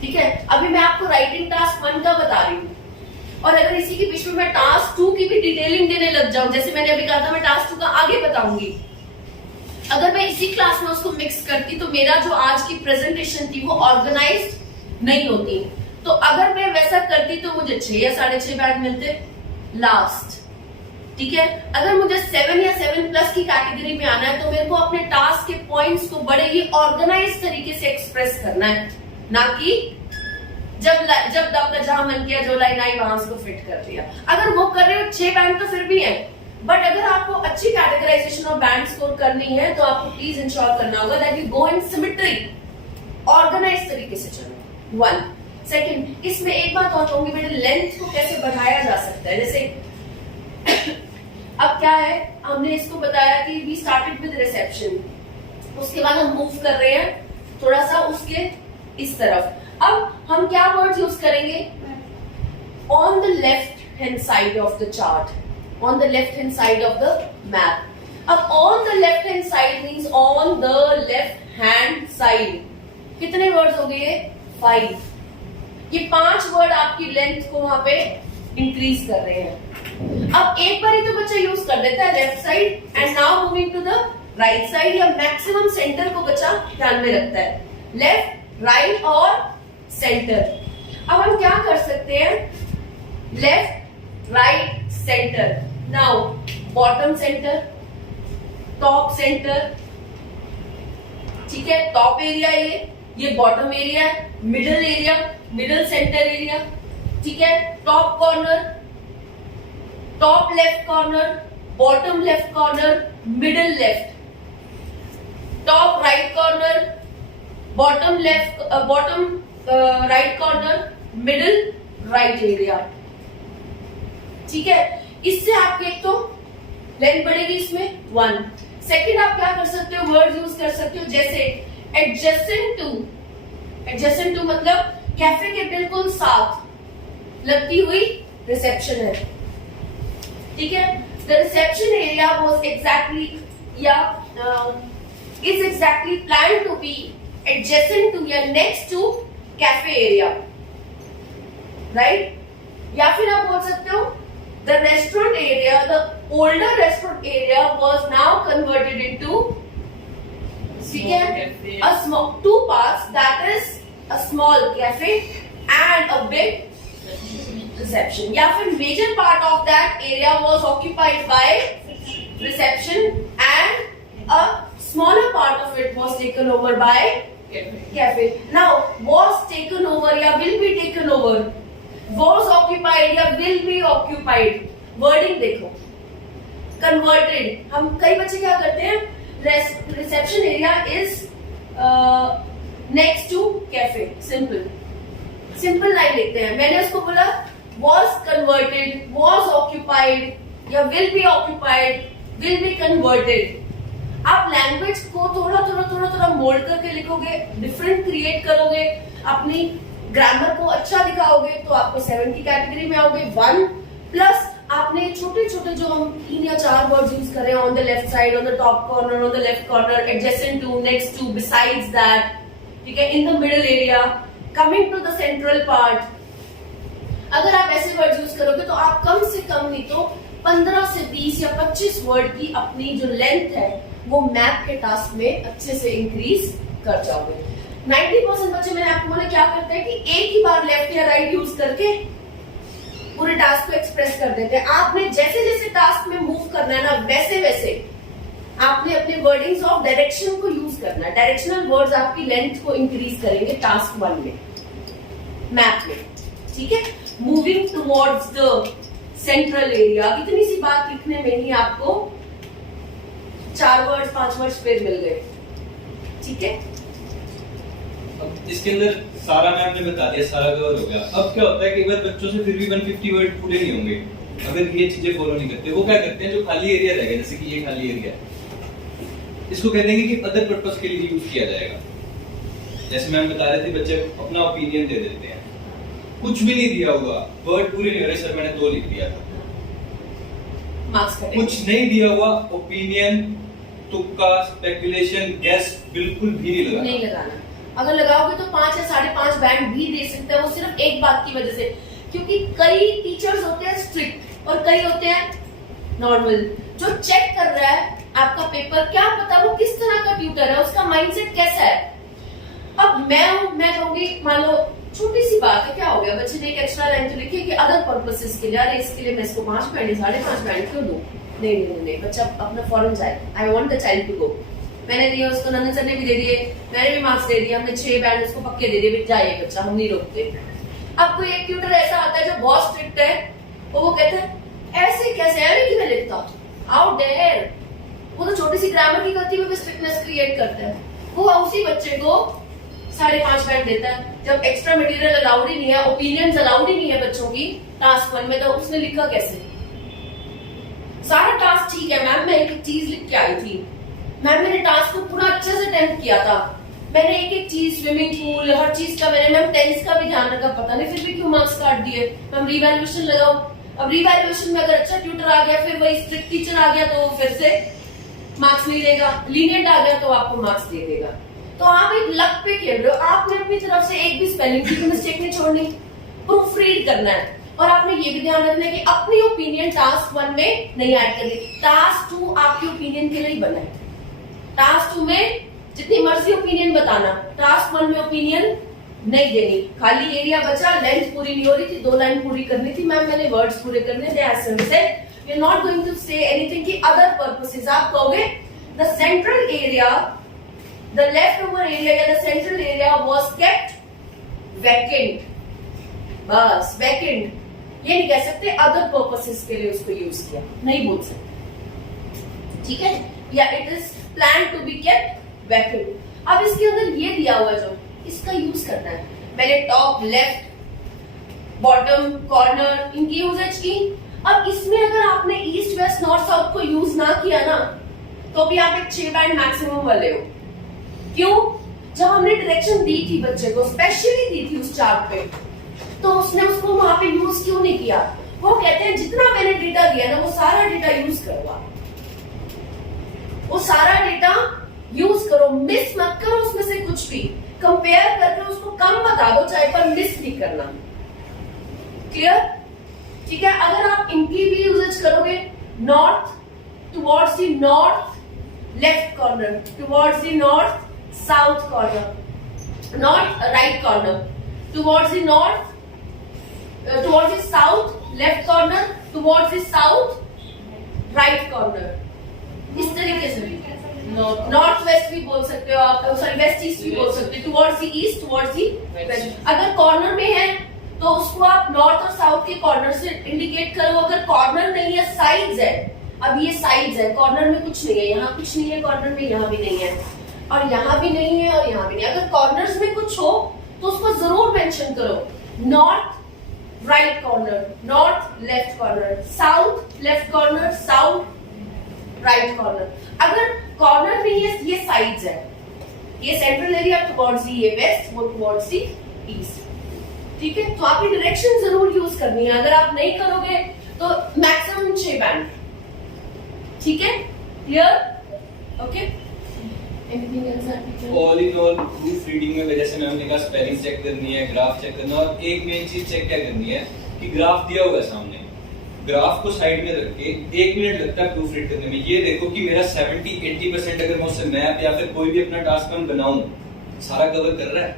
ठीक है, अभी मैं आपको राइटिंग टास्क 1 का बता रही हूँ, और अगर इसी के बीच में मैं टास्क 2 की भी डिटेलिंग देने लग जाऊं, जैसे मैंने अभी कहा था मैं टास्क 2 का आगे बताऊंगी, अगर मैं इसी क्लास में उसको मिक्स करती तो मेरा जो आज की प्रेजेंटेशन थी वो ऑर्गेनाइज्ड नहीं होती। तो अगर मैं वैसा करती तो मुझे 6 या 6.5 बैंड मिलते लास्ट। ठीक है, अगर मुझे 7 या 7 प्लस की कैटेगरी में आना है तो मेरे को अपने टास्क के पॉइंट्स को बड़े ही ऑर्गेनाइज तरीके से एक्सप्रेस करना है, ना कि जब आपका जहां मन किया जो लाइन आई वहां उसको फिट कर दिया। अगर वो कर रहे हो 6 बैंड तो फिर भी है, बट अगर आपको अच्छी कैटेगराइजेशन और बैंड स्कोर करनी है तो आपको प्लीज इंश्योर करना होगा that you go in symmetry, organize तरीके से चलो। 1 सेकंड, इसमें एक बात और कहूंगी, मेरे लेंथ को कैसे बढ़ाया जा सकता है। जैसे अब क्या है, हमने इसको बताया कि वी स्टार्टेड विद रिसेप्शन, उसके बाद हम मूव कर रहे हैं थोड़ा सा उसके इस तरफ। अब हम क्या वर्ड यूज करेंगे, on the left hand side of the chart, on the left hand side of the map. अब on the left hand side means on the left hand side, कितने वर्ड्स हो गए, 5। ये 5 वर्ड आपकी length को वहां पे इंक्रीज कर रहे हैं। अब एक बार ही तो बच्चा यूज कर देता है left side and now moving to the right side, या मैक्सिमम सेंटर को बच्चा ध्यान में रखता है, लेफ्ट राइट और सेंटर। अब हम क्या कर सकते हैं, left right centre, now bottom centre, top centre, ठीक है, टॉप एरिया ये बॉटम एरिया है, middle area, middle centre area, ठीक है, top corner, top left corner, bottom left corner, middle left, top right corner, bottom left, bottom right corner, middle right area, ठीक है। इससे आपकी एक तो लेंथ बढ़ेगी इसमें 1। सेकंड आप क्या कर सकते हो, वर्ड यूज कर सकते हो जैसे एडजेसेंट टू मतलब कैफे के बिल्कुल साथ लगती हुई रिसेप्शन है, ठीक है। The reception area was exactly या is exactly planned to be adjacent to या next to cafe area, right? या फिर आप बोल सकते हो the restaurant area, the older restaurant area was now converted into, ठीक है, a small 2 parts, that is a small cafe and a big reception. या फिर major part of that area was occupied by reception and a smaller part of it was taken over by cafe. Now was taken over या will be taken over, was occupied या will be occupied, wording देखो, converted। हम कई बच्चे क्या करते हैं, reception area is next to cafe, simple line लिखते हैं। मैंने उसको बोला was converted, was occupied या will be occupied, will be converted। आप लैंग्वेज को थोड़ा मोल्ड करके लिखोगे, डिफरेंट क्रिएट करोगे, अपनी ग्रामर को अच्छा दिखाओगे तो आपको 7 की कैटेगरी में आओगे। 1 प्लस आपने छोटे छोटे जो हम 3 या 4 वर्ड्स यूज कर रहे हैं, on the left side, on the top corner, on the left corner, adjacent to, next to, besides that, ठीक है, in the middle area, coming to the central part. अगर आप ऐसे वर्ड्स यूज करोगे तो आप कम से कम नहीं तो 15 से 20 या 25 वर्ड की अपनी जो लेंथ है वो मैप के टास्क में अच्छे से इंक्रीज कर जाओगे। 90% बच्चे मैंने आपको बोला क्या करते हैं कि एक ही बार लेफ्ट या राइट यूज करके पूरे टास्क को एक्सप्रेस कर देते हैं। आपने जैसे जैसे टास्क में मूव करना है ना, वैसे वैसे आपने अपने वर्डिंग्स ऑफ डायरेक्शन को यूज करना है। डायरेक्शनल वर्ड्स आपकी लेंथ को इंक्रीज करेंगे टास्क 1 में, मैप में, ठीक है। Moving towards the central area, इतनी सी बात लिखने में ही आपको 4 वर्ड 5 वर्ड फिर मिल गए, ठीक है। अब इसके अंदर सारा मैम ने बता दिया, सारा कवर हो गया। अब क्या होता है कि एक बार बच्चों से फिर भी 150 वर्ड पूरे नहीं होंगे अगर ये चीजें फॉलो नहीं करते। वो क्या करते हैं, जो खाली एरिया रहेगा, जैसे कि ये खाली एरिया है, इसको कहते हैं कि अदर पर्पस के लिए यूज किया जाएगा। जैसे मैम बता रहे थे, बच्चे अपना ओपिनियन दे देते हैं, कुछ भी नहीं दिया हुआ, वर्ड पूरे नहीं हो रहे, सर मैंने 2 लिख दिया था, मार्क्स कटेंगे। कुछ नहीं दिया हुआ, ओपिनियन, तुक्का, स्पेकुलेशन, गेस बिल्कुल भी नहीं लगाना। अगर लगाओगे तो 5 या 5.5 बैंड भी दे सकते हैं, वो सिर्फ एक बात की वजह से, क्योंकि कई टीचर्स होते हैं स्ट्रिक्ट और कई होते हैं नॉर्मल। जो चेक कर रहा है आपका पेपर, क्या पता वो किस तरह का ट्यूटर है, उसका माइंडसेट कैसा है। अब मैं कहूंगी, मान लो छोटी सी बात है, क्या हो गया, बच्चे ने एक एक्स्ट्रा लाइन तो लिखी कि अदर पर्पसेस के लिए, अरे इसके लिए मैं इसको 5 बैंड 5.5 बैंड क्यों दूं। नहीं, बच्चा अपना फॉरन जाए, I want the child to go. मैंने दिया उसको, नंदन सर ने भी दे दिए, मैंने भी मार्क्स दे दिए, हमने 6 बैंड उसको पक्के दे दिए, जाइए बच्चा, हम नहीं रोकते। अब कोई एक ट्यूटर ऐसा आता है जो बहुत स्ट्रिक्ट है, वो कहता है ऐसे कैसे, अरे क्यों लिखता, हाउ डेयर। वो तो छोटी सी ग्रामर की गलती में भी स्ट्रिक्टनेस क्रिएट करता है। वो उसी बच्चे को 5.5 बैंड देता है, जब एक्स्ट्रा मटेरियल अलाउड ही नहीं है, ओपिनियंस अलाउड ही नहीं है बच्चों की टास्क 1 में, तो उसने लिखा कैसे। सारा टास्क ठीक है मैम, मैं एक चीज लिख के आई थी मैम, मैंने टास्क को पूरा अच्छे से अटेम्प्ट किया था, मैंने एक चीज, स्विमिंग पूल, हर चीज का मैंने मैम टेंस का भी ध्यान रखा, पता नहीं फिर भी क्यों मार्क्स काट दिए। मैम रिवैल्यूएशन लगाओ। अब रिवैल्यूएशन में अगर अच्छा ट्यूटर आ गया, फिर वही स्ट्रिक्ट टीचर आ गया, तो फिर से मार्क्स नहीं देगा, लीनियंट आ गया तो आपको मार्क्स दे देगा। तो आप एक लक पे खेल रहे हो, आपने अपनी तरफ से एक भी स्पेलिंग की मिस्टेक नहीं छोड़नी, प्रूफ रीड करना है। और आपने ये भी ध्यान रखना है कि अपनी ओपिनियन टास्क 1 में नहीं ऐड करनी। टास्क 2 आपकी ओपिनियन के लिए ही बना है। टास्क 2 में जितनी मर्जी ओपिनियन बताना, टास्क 1 में ओपिनियन नहीं देनी। खाली एरिया बचा, लेंथ पूरी नहीं हो रही थी, 2 लाइन पूरी करनी थी मैम, मैंने वर्ड्स पूरे करने थे। As sir said we are not going to say anything की अदर पर्पसेस। आप कहोगे the central area, the left over area या the central area was kept vacant, बस वैकेंट। ये नहीं कह सकते अदर पर्पसेस के लिए उसको यूज किया, नहीं बोल सकते, ठीक है। या it is plan to be kept vacant. अब इसके अंदर ये दिया हुआ जो इसका यूज करना है, मैंने टॉप, लेफ्ट, बॉटम, कॉर्नर इनकी यूजेज की। अब इसमें अगर आपने ईस्ट, वेस्ट, नॉर्थ, साउथ को यूज ना किया ना तो भी आप एक 6 बैंड मैक्सिमम वाले हो। क्यों? जब हमने डायरेक्शन दी थी बच्चे को, स्पेशली दी थी उस चार्ट पे, तो उसने उसको वहां पे यूज क्यों नहीं किया? वो कहते हैं जितना मैंने डेटा दिया ना वो सारा डेटा यूज करो, वो सारा डेटा यूज करो, मिस मत करो उसमें से कुछ भी। कंपेयर करके उसको कम बता दो चाहे, पर मिस नहीं करना। क्लियर? ठीक है। अगर आप इनकी भी यूजेज करोगे, north towards the north left corner, towards the north south corner, north right corner, towards the north towards the south left corner, towards the south right corner, इस तरीके से नॉर्थ वेस्ट भी बोल सकते हो आप, सॉरी वेस्ट ईस्ट भी बोल सकते हो, towards the east, towards the west. अगर कॉर्नर में है तो उसको आप नॉर्थ और साउथ के कॉर्नर से इंडिकेट करो। अगर कॉर्नर नहीं है, साइड्स है, अब ये साइड्स है, कॉर्नर में कुछ नहीं है, यहाँ कुछ नहीं है, कॉर्नर में यहाँ भी नहीं है, और यहाँ भी नहीं है, और यहाँ भी नहीं है। अगर कॉर्नर्स में कुछ हो तो उसको जरूर मेंशन करो। North right corner, north left corner, south left corner, south right corner. अगर कॉर्नर नहीं है, ये साइड्स है, ये सेंट्रल एरिया टुवर्ड्स द ये वेस्ट, वो टुवर्ड्स द ईस्ट। ठीक है, तो आपकी डायरेक्शन जरूर यूज करनी है। अगर आप नहीं करोगे तो मैक्सिमम 6 बैंड। ठीक है, clear? Okay. All in all proof reading में जैसे मैम ने कहा स्पेलिंग चेक करनी है, ग्राफ चेक करना है, और एक मेन चीज चेक क्या करनी है कि ग्राफ दिया हुआ है सामने, ग्राफ को साइड में रख के 1 मिनट लगता है प्रूफ रीड करने में। ये देखो कि मेरा 70-80% अगर मैं उससे मैप या फिर कोई भी अपना टास्क मैं बनाऊं सारा कवर कर रहा है।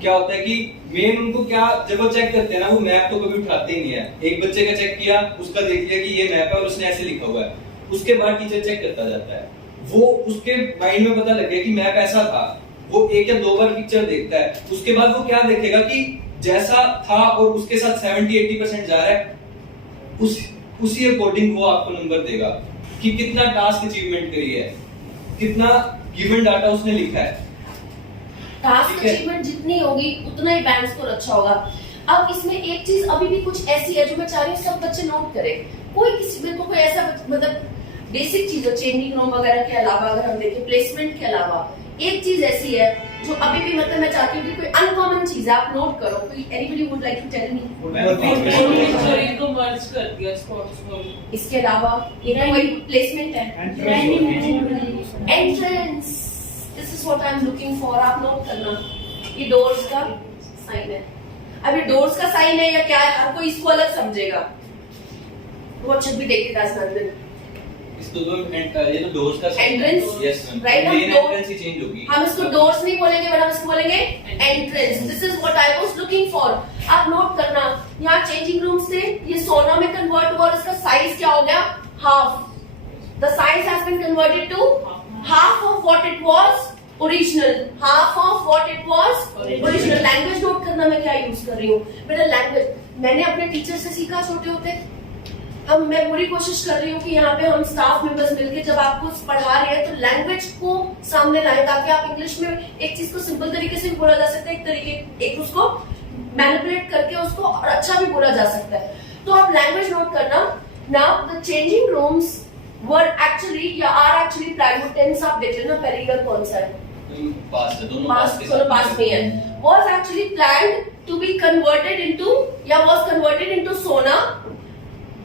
क्या होता है कि मेन उनको क्या, जब वो चेक करते हैं ना, वो मैप तो कभी उठाते ही नहीं है। एक बच्चे का चेक किया, उसका देख लिया कि ये मैप है और उसने ऐसे लिखा हुआ है, उसके बाद टीचर चेक करता जाता है, वो उसके माइंड में पता लग गया कि मैप ऐसा था। वो 1 या 2 बार पिक्चर देखता है, उसके बाद वो क्या देखेगा कि जैसा था और उसके साथ 70-80% जा रहा है, उसी अकॉर्डिंग वो आपको नंबर देगा कि कितना टास्क अचीवमेंट करी है, कितना गिवन डाटा उसने लिखा है। टास्क अचीवमेंट जितनी होगी उतना ही बैंड स्कोर अच्छा होगा। अब इसमें एक चीज अभी भी कुछ ऐसी है जो मैं चाह रही हूँ सब बच्चे नोट करें। कोई किसी में कोई ऐसा मतलब बेसिक चीज हो, चेंजिंग रूम वगैरह के अलावा अगर हम देखें प्लेसमेंट के अलावा, एक चीज ऐसी है जो अभी भी मतलब मैं चाहती हूँ कि कोई अनकॉमन चीज है आप नोट करो। कोई anybody would like to tell me? को मर्ज कर दिया स्पोर्ट्स को। इसके अलावा ये कोई प्लेसमेंट है, entrance, this is what I am looking for. आप नोट करना, ये डोर्स का साइन है। अब ये डोर्स का साइन है या क्या है, हर कोई इसको अलग समझेगा। What should be taken as नंदन? इसको तो ये तो डोर्स का entrance, yes ma'am, right? Main entrance ही चेंज होगी। हम इसको डोर्स नहीं बोलेंगे बट हम इसको बोलेंगे entrance. This is what I was looking for. आप नोट करना, यहाँ चेंजिंग रूम से ये सोना में कन्वर्ट हुआ और इसका साइज क्या हो गया? Half. The size has been converted to half of what it was original, half of what it was original. Language note करना मैं क्या यूज कर रही हूँ बेटा, लैंग्वेज मैंने अपने टीचर से सीखा छोटे होते। अब मैं पूरी कोशिश कर रही हूँ कि यहाँ पे हम स्टाफ मेंबर्स मिलके जब आपको पढ़ा रहे हैं तो लैंग्वेज को सामने लाए, ताकि आप इंग्लिश में एक चीज को सिंपल तरीके से भी बोला जा सकता है, एक तरीके एक उसको मैनिपुलेट करके उसको और अच्छा भी बोला जा सकता है। तो आप लैंग्वेज नोट करना। Now the changing rooms were actually या आर एक्चुअली प्लाइवुड टेंस। आप देख लेना पहले ईयर कौन सा है, पास है, दोनों पास में है। was actually planned to be converted into was converted into sona,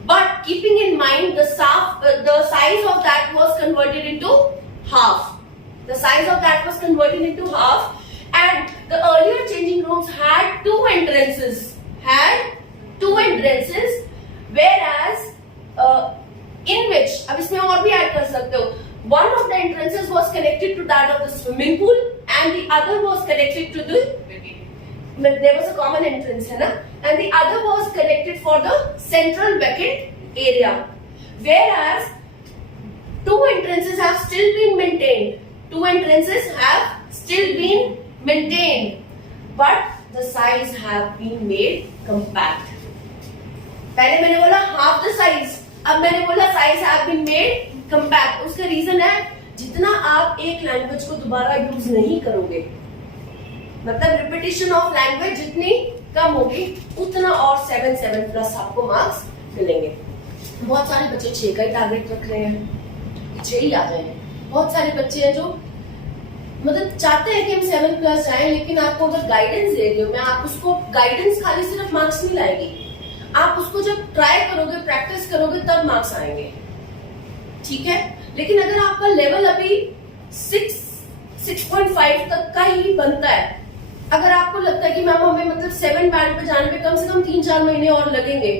but keeping in mind the size of that was converted into half. The size of that was converted into half, and the earlier changing rooms had 2 entrances. Had 2 entrances, whereas in which, अब इसमें और भी add कर सकते हो, one of the entrances was connected to that of the swimming pool and the other was connected to the, there was a common entrance है ना, and the other was connected for the central vacant area, whereas 2 entrances have still been maintained. 2 entrances have still been maintained, but the size have been made compact. पहले मैंने बोला half the size, अब मैंने बोला size have been made compact. उसका reason है जितना आप एक लैंग्वेज को दोबारा यूज नहीं करोगे, मतलब रिपीटिशन ऑफ लैंग्वेज जितनी कम होगी उतना और 7 प्लस आपको मार्क्स मिलेंगे. बहुत सारे बच्चे 6 का ही टारगेट रख रहे हैं, 6 ही आ जाए. बहुत सारे बच्चे हैं जो मतलब चाहते हैं कि हम 7 प्लस आए, लेकिन आपको अगर गाइडेंस दे रही हूँ मैं, आप उसको गाइडेंस खाली सिर्फ मार्क्स नहीं लाएगी, आप उसको जब ट्राई करोगे, प्रैक्टिस करोगे तब मार्क्स आएंगे. ठीक है, लेकिन अगर आपका लेवल अभी 6.5 तक का ही बनता है, अगर आपको लगता है कि मैम हमें मतलब 7 बैंड पे जाने पे कम से कम 3-4 महीने और लगेंगे,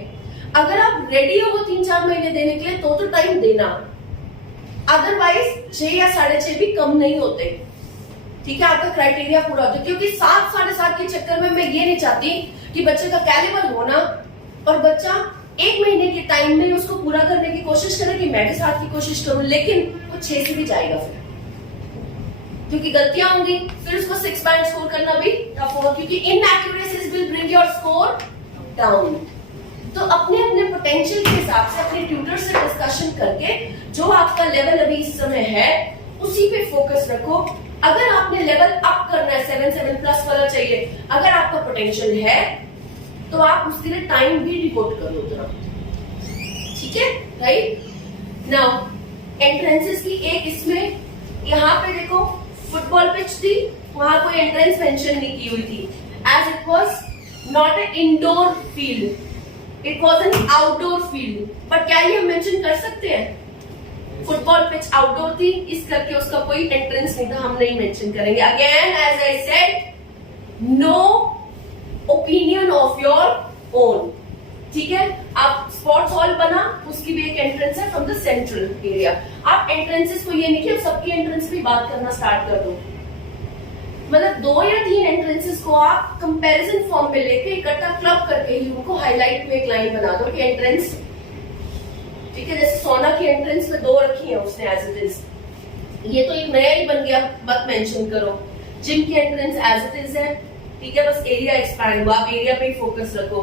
अगर आप रेडी हो वो 3-4 महीने देने के लिए तो टाइम देना, अदरवाइज 6 या 6.5 भी कम नहीं होते. ठीक है, आपका क्राइटेरिया पूरा होता है, क्योंकि 7-7.5 के चक्कर में मैं ये नहीं चाहती कि बच्चे का कैलिबर होना और बच्चा 1 महीने के टाइम में उसको पूरा करने की कोशिश करे कि मैं भी 7 की कोशिश करूं, लेकिन वो 6 से भी जाएगा फिर, क्योंकि गलतियां होंगी, फिर उसको 6 बैंड स्कोर करना भी टफ होगा, क्योंकि inaccuracies will bring your score down. तो अपने अपने पोटेंशियल के हिसाब से अपने ट्यूटर से डिस्कशन करके जो आपका लेवल अभी इस समय है उसी पे फोकस रखो. अगर आपने लेवल अप करना है, 7 प्लस वाला चाहिए, अगर आपका पोटेंशियल है तो आप उसके लिए टाइम भी डिवोट करो उतना. ठीक है, राइट. नाउ एंट्रेंसेस की एक इसमें यहाँ पे देखो फुटबॉल पिच थी, वहां कोई एंट्रेंस मेंशन नहीं की हुई थी, as it was not a indoor field, it was an outdoor field. But क्या ये हम मेंशन कर सकते हैं? फुटबॉल पिच आउटडोर थी, इस करके उसका कोई एंट्रेंस नहीं था, हम नहीं मेंशन करेंगे. Again as I said, no opinion of your own. ठीक है, आप स्पोर्ट्स हॉल बना, उसकी भी एक एंट्रेंस है फ्रॉम द सेंट्रल एरिया. आप एंट्रेंसेस को ये नहीं कि सबकी एंट्रेंस पे बात करना स्टार्ट कर दो, मतलब 2 या 3 एंट्रेंसेस को आप कंपैरिजन फॉर्म में लेके इकट्ठा क्लब करके ही उनको हाईलाइट में एक लाइन बना दो कि एंट्रेंस. ठीक है, जैसे सोना की एंट्रेंस में 2 रखी है उसने एज इट इज, ये तो एक नया ही बन गया, मत मेंशन करो. जिम की एंट्रेंस एज इट इज है. ठीक है, बस एरिया एक्सपैंड हुआ, आप एरिया पे ही फोकस रखो.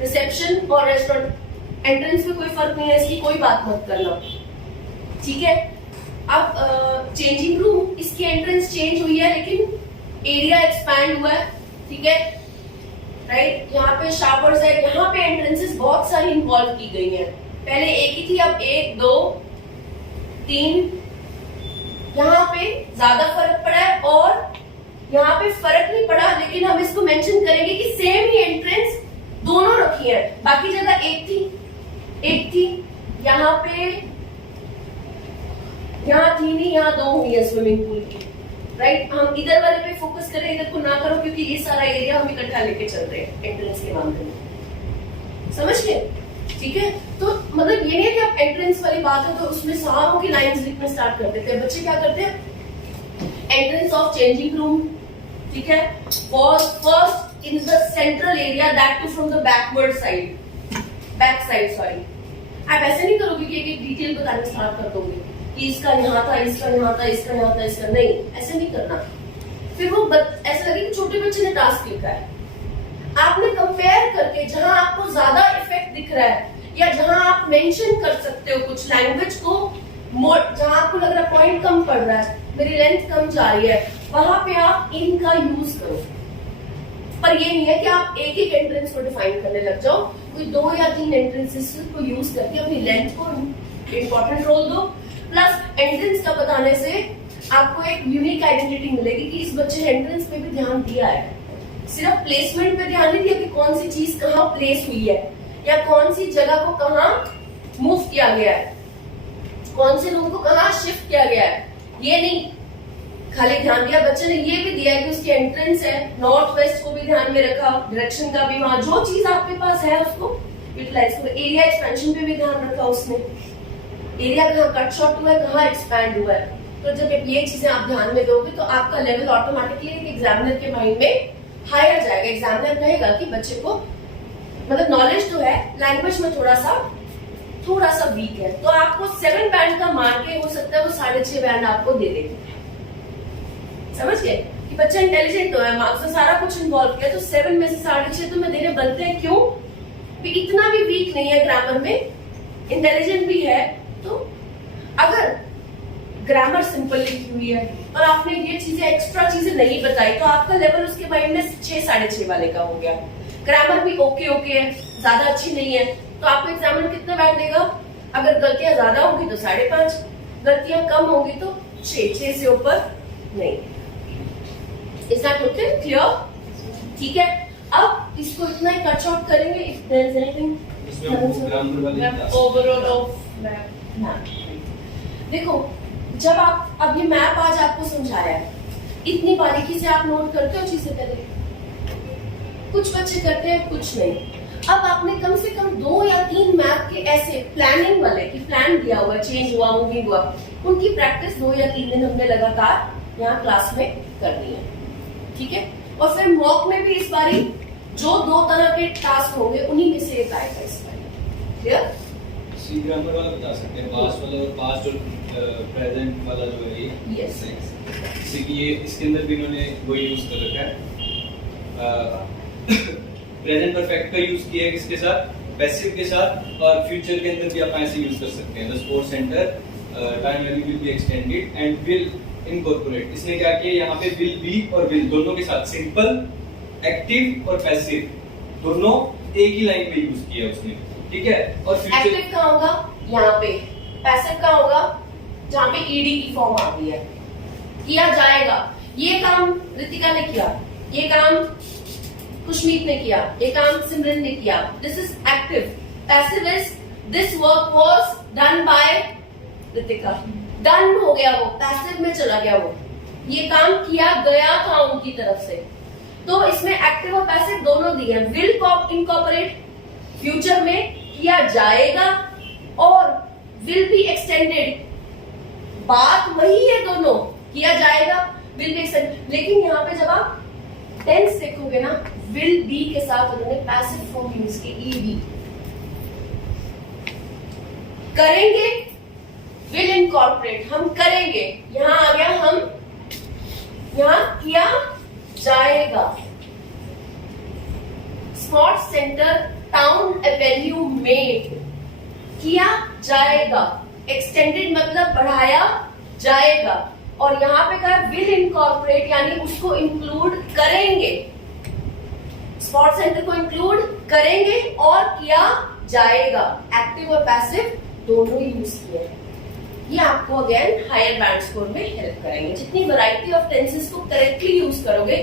रिसेप्शन और रेस्टोरेंट एंट्रेंस में कोई फर्क नहीं है, इसकी कोई बात मत करना. ठीक है, अब चेंजिंग रूम, इसकी एंट्रेंस चेंज हुई है लेकिन एरिया एक्सपैंड हुआ है. ठीक है, राइट. यहाँ पे शावर्स है, यहाँ पे एंट्रेंसेस बहुत सारी इन्वॉल्व की गई हैं. पहले एक ही थी, अब 1, 2, 3. यहाँ पे ज्यादा फर्क पड़ा है और यहाँ पे फर्क नहीं पड़ा, लेकिन हम इसको मेंशन करेंगे कि सेम ही एंट्रेंस दोनों रखी है. बाकी जगह एक थी, यहाँ पे, यहाँ थी नहीं, यहाँ 2 हुई है स्विमिंग पूल की. राइट, हम इधर वाले पे फोकस करें, इधर को ना करो, क्योंकि ये सारा एरिया हम इकट्ठा लेके चल रहे हैं एंट्रेंस के मामले में. समझ गए? ठीक है, तो मतलब ये नहीं कि आप एंट्रेंस वाली बात है तो उसमें सारों की लाइंस लिखना स्टार्ट कर देते हैं. बच्चे क्या करते हैं, एंट्रेंस ऑफ चेंजिंग रूम, ठीक है, was first in the central area, that too from the backward side, back side, sorry. आप ऐसे नहीं करोगे कि एक डिटेल बताना स्टार्ट कर दोगे कि इसका यहाँ था, इसका यहाँ था, इसका यहाँ था, इसका नहीं, ऐसे नहीं करना. फिर वो ऐसा लगे कि छोटे बच्चे ने टास्क लिखा है. आपने कंपेयर करके जहां आपको ज्यादा इफेक्ट दिख रहा है या जहां आप मेंशन कर सकते हो कुछ लैंग्वेज को, जहां आपको लग रहा है पॉइंट कम पड़ रहा है, मेरी लेंथ कम जा रही है, वहां पे आप इनका यूज करो. पर ये नहीं है कि आप एक एक एंट्रेंस को डिफाइन करने लग जाओ. कोई 2 या 3 एंट्रेंसेस को यूज करके अपनी लेंथ को इंपॉर्टेंट रोल दो. प्लस एंट्रेंस का बताने से आपको एक यूनिक आइडेंटिटी मिलेगी कि इस बच्चे ने एंट्रेंस पे भी ध्यान दिया है. सिर्फ प्लेसमेंट पे ध्यान नहीं दिया कि कौन सी चीज कहाँ प्लेस हुई है या कौन सी जगह को कहाँ मूव किया गया है, कौन से रूम को कहाँ शिफ्ट किया गया है, ये नहीं. खाली ध्यान दिया, बच्चे ने ये भी दिया है कि उसकी एंट्रेंस है, नॉर्थ वेस्ट को भी ध्यान में रखा, डायरेक्शन का भी, वहां जो चीज आपके पास है उसको यूटिलाइज करो। एरिया एक्सपेंशन पे भी ध्यान रखा उसने, एरिया कहाँ कट शॉर्ट हुआ है, कहाँ एक्सपैंड हुआ है। तो जब ये चीजें आप ध्यान में दोगे तो आपका लेवल ऑटोमेटिकली एक एग्जामिनर के माइंड में हायर जाएगा। एग्जामिनर कहेगा कि बच्चे को मतलब नॉलेज तो है, लैंग्वेज में थोड़ा सा वीक है, तो आपको 7 बैंड का मान के हो सकता है वो 6.5 बैंड आपको दे देगी। समझ गए कि बच्चा इंटेलिजेंट तो है, मार्क्स में सारा कुछ इन्वॉल्व किया, तो 7 में से 6.5 तो मैं देने बनते हैं। क्यों? इतना भी वीक नहीं है ग्रामर में, इंटेलिजेंट भी है। तो अगर ग्रामर सिंपल लिखी हुई है और आपने ये चीजें एक्स्ट्रा चीजें नहीं बताई तो आपका लेवल उसके माइंड में 6 6.5 वाले का हो गया। ग्रामर भी ओके है, ज्यादा अच्छी नहीं है, तो आपको एग्जामिनर कितना बैंड देगा? अगर गलतियां ज्यादा होगी तो 5.5, गलतियां कम होगी तो 6 से ऊपर नहीं। Is that okay? क्लियर? ठीक है, अब इसको इतना ही कट शॉर्ट करेंगे। इफ देयर इज एनीथिंग इसमें हम ग्रामर वाले ओवरऑल ऑफ मैप। देखो, जब आप अब ये मैप आज आपको समझाया है, इतनी बारीकी से आप नोट करते हो चीजें पहले? कुछ बच्चे करते हैं, कुछ नहीं। अब आपने कम से कम 2 या 3 मैप के ऐसे प्लानिंग वाले कि प्लान दिया हुआ, चेंज हुआ, मूविंग हुआ, उनकी प्रैक्टिस 2 या 3 दिन हमने लगातार यहाँ क्लास में करनी है। ठीक है, और फिर मॉक में भी इस बारी जो 2 तरह के टास्क होंगे उन्हीं में से एक आएगा इस बारी। क्लियर? सी ग्रामर वाला बता सकते हैं, पास्ट वाला और पास्ट और प्रेजेंट वाला जो है ये। यस। जैसे कि ये इसके अंदर भी इन्होंने वही यूज कर रखा है। प्रेजेंट परफेक्ट का यूज किया है किसके साथ? पैसिव के साथ। और फ्यूचर के अंदर भी आप ऐसे यूज कर सकते हैं। The sports centre time value will be extended and will incorporate. इसने क्या किया यहाँ पे? विल बी और विल दोनों के साथ सिंपल, एक्टिव और पैसिव दोनों एक ही लाइन पे यूज किया उसने। ठीक है, और फ्यूचर एक्टिव कहाँ होगा? यहाँ पे। पैसिव कहाँ होगा? जहाँ पे ईडी की फॉर्म आ गई है। किया जाएगा, ये काम रितिका ने किया, ये काम खुशमीत ने किया, ये काम सिमरन ने किया। This is active. Passive is this work was done by Ritika, done हो गया, वो पैसिव में चला गया, वो ये काम किया गया था उनकी तरफ से। तो इसमें एक्टिव और पैसिव दोनों दिए हैं। विल इनकॉर्पोरेट फ्यूचर में किया जाएगा और विल बी एक्सटेंडेड, बात वही है, दोनों किया जाएगा, विल बी एक्सटेंडेड। लेकिन यहाँ पे जब आप टेंस देखोगे ना, विल बी के साथ उन्होंने पैसिव फॉर्म यूज की, ईडी। करेंगे, विल इनकॉर्पोरेट, हम करेंगे, यहां आ गया हम, यहां किया जाएगा। स्पोर्ट्स सेंटर टाउन एवेन्यू में किया जाएगा, एक्सटेंडेड मतलब बढ़ाया जाएगा। और यहाँ पे कहा विल इनकॉर्पोरेट यानी उसको इंक्लूड करेंगे, स्पोर्ट्स सेंटर को इंक्लूड करेंगे और किया जाएगा। एक्टिव और पैसिव दोनों यूज किए हैं। ये आपको अगेन हायर बैंड स्कोर में हेल्प करेंगे। जितनी वैरायटी ऑफ टेंसेस को करेक्टली यूज करोगे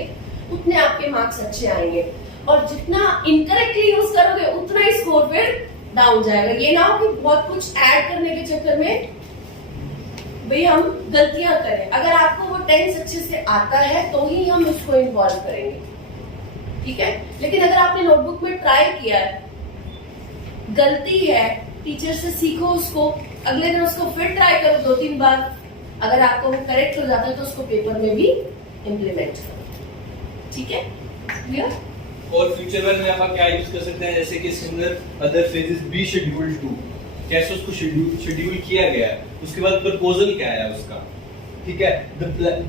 उतने आपके मार्क्स अच्छे आएंगे, और जितना इनकरेक्टली यूज करोगे उतना ही स्कोर फिर डाउन जाएगा। ये ना हो कि बहुत कुछ ऐड करने के चक्कर में भाई हम गलतियां करें। अगर आपको वो टेंस अच्छे से आता है तो ही हम उसको इन्वॉल्व करेंगे, ठीक है। लेकिन अगर आपने नोटबुक में ट्राई किया है, गलती है, टीचर से सीखो उसको, अगले दिन उसको फिर ट्राई करो 2-3 बार, अगर आपको वो करेक्ट हो जाता है तो उसको पेपर में भी इम्प्लीमेंट करो, ठीक है, क्लियर। और फ्यूचर वन में आप क्या यूज कर सकते हैं, जैसे कि इसके अंदर other phases be schedule to, कैसे उसको शेड्यूल किया गया है, उसके बाद प्रपोजल क्या है उसका, ठीक है।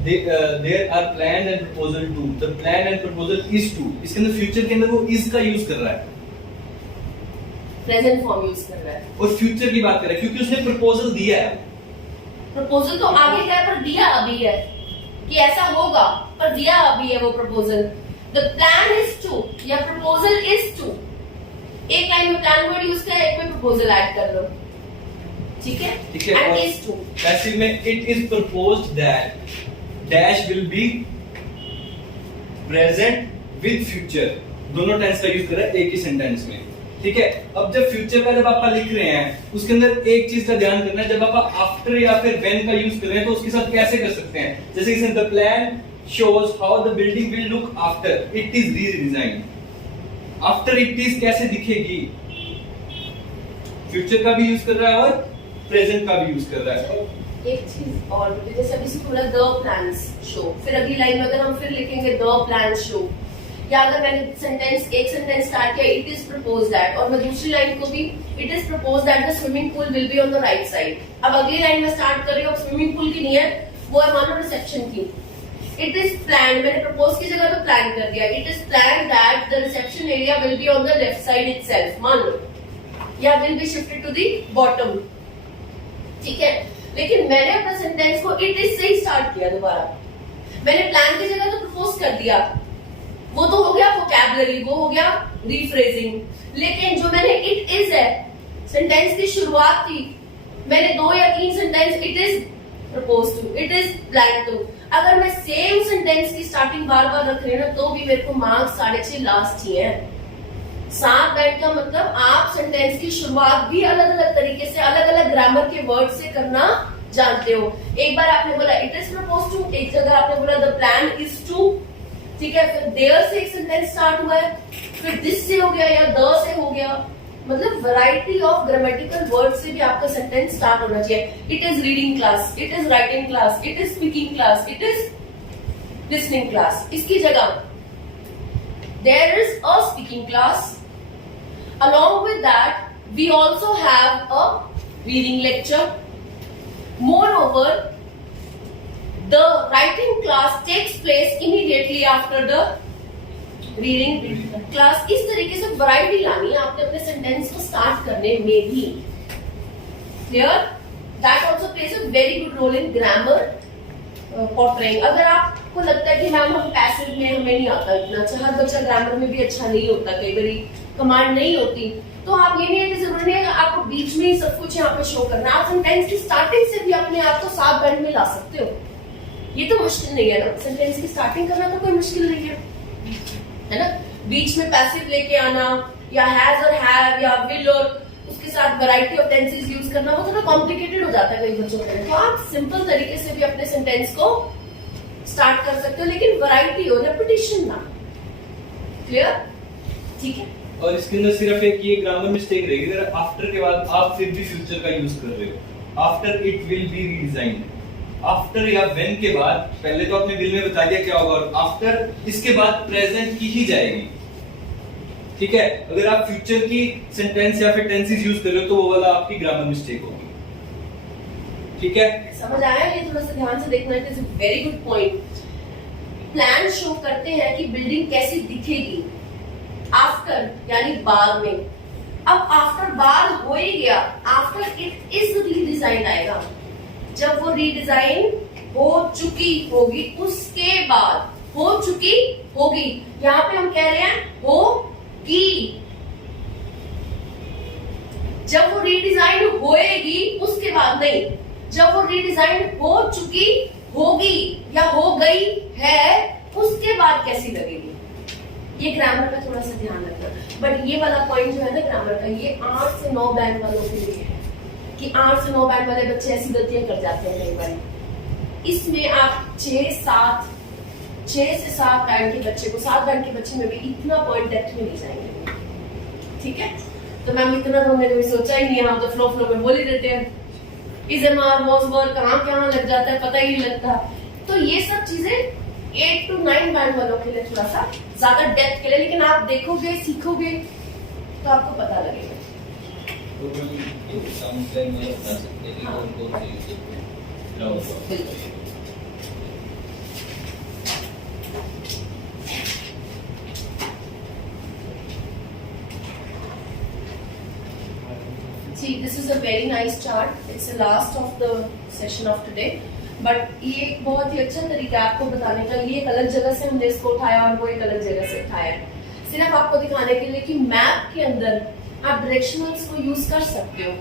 There are plan and proposal to, the plan and proposal is to, इसके अंदर फ्यूचर के अंदर वो इज का यूज कर रहा है, प्रेजेंट फॉर्म यूज कर रहा है, और फ्यूचर की बात कर रहा है क्योंकि उसने प्रपोजल दिया है। प्रपोजल तो आगे है पर दिया अभी है कि ऐसा होगा, पर दिया अभी है वो proposal. The plan is to या प्रपोजल इज टू, एक लाइन में प्लान वर्ड यूज कर, एक में प्रपोजल ऐड कर लो, ठीक है, ठीक है। एंड इज टू पैसिव में it is proposed that dash will be present with future, दोनों टेंस का यूज कर रहा है एक ही सेंटेंस में, ठीक है। अब जब फ्यूचर का जब आप लिख रहे हैं उसके अंदर एक चीज का ध्यान करना है, जब आप आफ्टर या फिर व्हेन का यूज कर रहे हैं तो उसके साथ कैसे कर सकते हैं। जैसे इसमें the plan shows how the building will look after it is redesign. After it is कैसे दिखेगी, फ्यूचर का भी यूज कर रहा है और प्रेजेंट का भी यूज कर रहा है। एक चीज और, जैसे अभी से बोला द प्लान्स शो, फिर अगली लाइन में अगर हम फिर लिखेंगे द प्लान शो, या अगर मैंने एक सेंटेंस स्टार्ट किया इट इज प्रपोज दैट, और मैं दूसरी लाइन को भी it is propose that the swimming pool will be on the right side. अब अगली लाइन में स्टार्ट कर रही हूँ, स्विमिंग पूल की नहीं है, वो है मान लो रिसेप्शन की। इट इज प्लान, मैंने प्रपोज की जगह तो प्लान कर दिया। It is plan that the reception area will be on the left side itself, मान लो, या will be shifted to the bottom, ठीक है। लेकिन मैंने अपना सेंटेंस को इट इज से ही स्टार्ट किया दोबारा। मैंने प्लान की जगह तो प्रपोज कर दिया, वो तो हो गया वोकैबुलरी, वो हो गया रीफ्रेजिंग। लेकिन जो मैंने इट इज है, सेंटेंस की शुरुआत थी, मैंने 2 या 3 sentence it is propose to, it is plan to, अगर मैं सेम सेंटेंस की स्टार्टिंग बार बार रख रही हूँ ना, तो भी मेरे को मार्क्स 6.5 लास्ट ही है। 7 बैंड का मतलब आप सेंटेंस की शुरुआत भी अलग अलग तरीके से, अलग अलग ग्रामर के वर्ड से करना जानते हो। एक बार आपने बोला इट इज प्रपोज टू, एक जगह आपने बोला द प्लान इज टू, ठीक है। फिर देयर से एक सेंटेंस स्टार्ट हुआ है, फिर दिस से हो गया या द से हो गया, मतलब वैरायटी ऑफ ग्रामेटिकल वर्ड से भी आपका सेंटेंस स्टार्ट होना चाहिए। It is reading class, it is writing class, it is speaking class, it is listening class. इसकी जगह there is a speaking class, along with that we also have a reading lecture. Moreover, the writing class takes place immediately after the reading class. इस तरीके से variety लानी है आपने अपने sentence को स्टार्ट करने में भी। Clear? That also plays a very good role in grammar portraying. अगर आपको लगता है कि मैम हम पैसिव में हमें नहीं आता इतना अच्छा, हर बच्चा ग्रामर में भी अच्छा नहीं होता, कई बारी कमांड नहीं होती, तो आप ये नहीं है कि जरूरी नहीं है आपको बीच में ही सब कुछ यहाँ पे शो करना। आप सेंटेंस की स्टार्टिंग से भी अपने आप को 7 बैंड में ला सकते हो, ये तो मुश्किल नहीं है ना। सेंटेंस की स्टार्टिंग करना तो कोई मुश्किल नहीं है ना। बीच में पैसिव लेके आना, या हैज और हैव, या विल और उसके साथ वैरायटी ऑफ टेंसेस यूज करना, वो थोड़ा कॉम्प्लिकेटेड हो जाता है कई बच्चों के लिए। तो आप सिंपल तरीके से भी अपने सेंटेंस को स्टार्ट कर सकते हो, लेकिन वैरायटी हो, रेपिटेशन ना। क्लियर? ठीक है। और इसके अंदर सिर्फ एक ये ग्रामर मिस्टेक रहेगी, अगर आफ्टर के बाद आप फिर भी फ्यूचर का यूज कर रहे हो। After it will be redesign, after या व्हेन के बाद, पहले तो आपने बिल में बता दिया क्या होगा, और आफ्टर इसके बाद प्रेजेंट की ही जाएगी, ठीक है। अगर आप फ्यूचर की सेंटेंस या फिर टेंसेस यूज कर रहे हो तो वो वाला आपकी ग्रामर मिस्टेक होगी, ठीक है। समझ आया? ये थोड़ा सा ध्यान से देखना, it is a very good point. Plan show करते हैं कि बिल्डिंग कैसी दिखेगी आफ्टर, यानी बाद में। अब आफ्टर बाद हो ही गया, आफ्टर इट इज रीडिजाइन आएगा, जब वो रीडिजाइन हो चुकी होगी, उसके बाद हो चुकी होगी। यहाँ पे हम कह रहे हैं होगी, जब वो रीडिजाइन होएगी उसके बाद नहीं, जब वो रीडिजाइन हो चुकी होगी या हो गई है उसके बाद कैसी लगेगी। ये ग्रामर का थोड़ा सा ध्यान रखना। बट ये वाला पॉइंट जो है ना ग्रामर का, ये 8 से 9 बैंड वालों के लिए है कि 8 से 9 बैंड वाले बच्चे ऐसी गलतियां कर जाते हैं कई बार। इसमें आप 6 से 7 बैंड के बच्चे को, 7 बैंड के बच्चे में भी इतना पॉइंट डेप्थ में नहीं जाएंगे, ठीक है। तो मैम इतना तो हमने कभी सोचा ही नहीं है, हम तो फ्लो में बोल ही देते हैं। इज़मार वॉसवर कहाँ लग जाता है पता ही नहीं लगता। तो ये सब चीजें 8 to 9 बैंड वालों के लिए थोड़ा सा ज्यादा डेप्थ के लिए, लेकिन आप देखोगे सीखोगे तो आपको पता लगेगा। See, this is a very nice chart. It's the last of the session of today. But ये एक बहुत ही अच्छा तरीका है आपको बताने का। ये एक अलग जगह से हमने इसको उठाया और वो एक अलग जगह से उठाया, सिर्फ आपको दिखाने के लिए कि मैप के अंदर आप डायरेक्शनल्स को यूज कर सकते हो।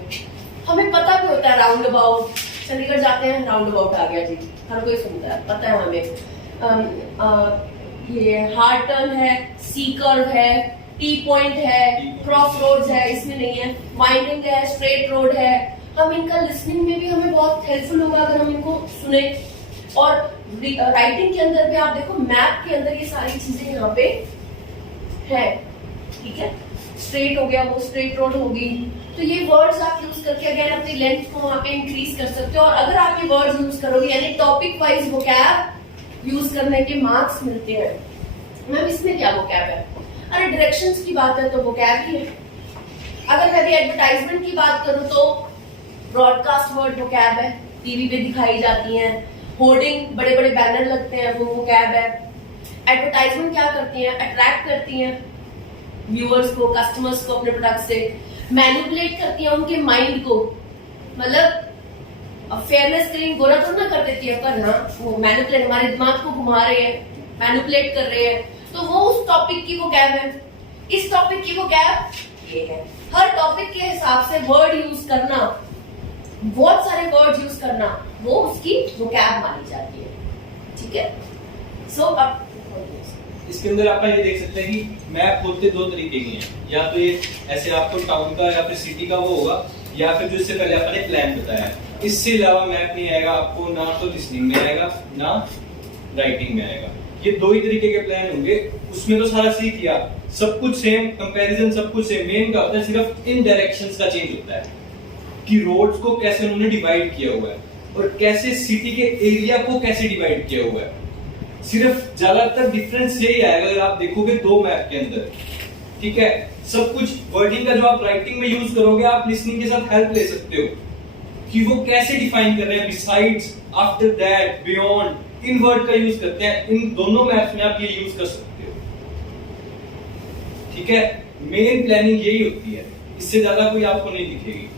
हमें पता भी होता है राउंड अबाउट, चंडीगढ़ जाते हैं राउंड अबाउट आ गया जी, हर कोई सुनता है, पता है हमें। ये हार्ड टर्न है, सी कर्व है, टी पॉइंट है, क्रॉस रोड्स है, इसमें नहीं है, वाइंडिंग है, स्ट्रेट रोड है। हम इनका लिसनिंग में भी हमें बहुत हेल्पफुल होगा अगर हम इनको सुने। और राइटिंग के अंदर भी आप देखो, मैप के अंदर ये सारी चीजें यहाँ पे है, ठीक है। स्ट्रेट हो गया, वो स्ट्रेट रोड होगी। तो ये वर्ड्स आप यूज करके अगेन अपनी लेंथ को वहां पे इंक्रीज कर सकते हो। और अगर आप ये वर्ड्स यूज करोगे, यानी टॉपिक वाइज वोकैब यूज करने के मार्क्स मिलते हैं। मैम इसमें क्या वोकैब है? अरे डायरेक्शंस की बात है तो वोकैब ही है। अगर मैं भी एडवर्टाइजमेंट की बात करूं तो ब्रॉडकास्ट वर्ड वोकैब है, टीवी पे दिखाई जाती हैं, होर्डिंग, बड़े बड़े बैनर लगते हैं, वो वोकैब है। एडवर्टाइजमेंट क्या करती हैं? अट्रैक्ट करती हैं व्यूअर्स को, कस्टमर्स को अपने प्रोडक्ट से, मैनिपुलेट करती है उनके माइंड को। मतलब फेयरनेस क्रीम गोरा तो ना कर देती है, पर हाँ वो मैनिपुलेट, हमारे दिमाग को घुमा रहे हैं, मैनिपुलेट कर रहे हैं। तो वो उस टॉपिक की वो कैब है। इस टॉपिक की वो कैब ये है। हर टॉपिक के हिसाब से वर्ड यूज करना, बहुत सारे वर्ड यूज करना, वो उसकी वो कैब मानी जाती है, ठीक है। सो अब इसके अंदर आप ये देख सकते हैं कि मैप बोलते दो तरीके की हैं, या तो ये ऐसे आपको टाउन का या फिर सिटी का वो होगा, या फिर जो इससे पहले आपने प्लान बताया। इससे अलावा मैप नहीं आएगा आपको, ना तो लिसनिंग में आएगा ना राइटिंग में आएगा। ये दो ही तरीके के प्लान होंगे। उसमें तो सारा सीख लिया, सब कुछ सेम, कंपैरिजन सब कुछ सेम। मेन क्या होता है, सिर्फ इन डायरेक्शंस का चेंज होता है कि रोड्स को कैसे उन्होंने डिवाइड किया हुआ है और कैसे सिटी के एरिया को कैसे डिवाइड किया हुआ है। सिर्फ ज्यादातर डिफरेंस यही आएगा अगर आप देखोगे दो मैप के अंदर, ठीक है। सब कुछ वर्डिंग का जो आप राइटिंग में यूज करोगे, आप लिसनिंग के साथ हेल्प ले सकते हो कि वो कैसे डिफाइन कर रहे हैं, besides, after that, beyond, in word का यूज करते हैं। इन दोनों मैप्स में आप ये यूज कर सकते हो, ठीक है। मेन प्लानिंग यही होती है, इससे ज्यादा कोई आपको नहीं दिखेगी।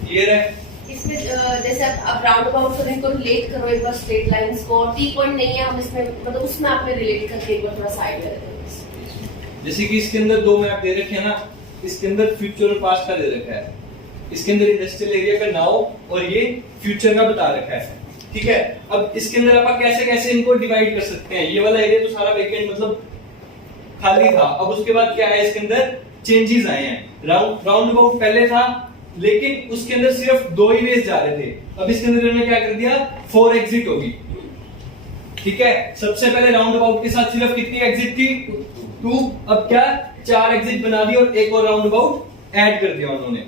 क्लियर है? इसमें जैसे आप राउंड अबाउट से इनको रिलेट करो एक बार स्ट्रेट लाइंस को, टी पॉइंट नहीं है, हम इसमें मतलब उस मैप में रिलेट करके एक बार थोड़ा साइड में रखते हैं। जैसे कि इसके अंदर दो मैप दे रखे हैं ना, इसके अंदर फ्यूचर और पास्ट का दे रखा है, इसके अंदर इंडस्ट्रियल एरिया का नाउ और ये फ्यूचर का बता रखा है, ठीक है। अब इसके अंदर आप कैसे कैसे इनको डिवाइड कर सकते हैं। ये वाला एरिया तो सारा वेकेंट मतलब खाली था, अब उसके बाद क्या है, इसके अंदर चेंजेस आए हैं। राउंड अबाउट पहले था लेकिन उसके अंदर सिर्फ दो ही वेज जा रहे थे, अब इसके अंदर इन्होंने क्या कर दिया, 4 एग्जिट होगी, ठीक है। सबसे पहले राउंड अबाउट के साथ सिर्फ कितनी एग्जिट थी, 2, अब क्या 4 एग्जिट बना दी और एक और राउंड अबाउट ऐड कर दिया उन्होंने,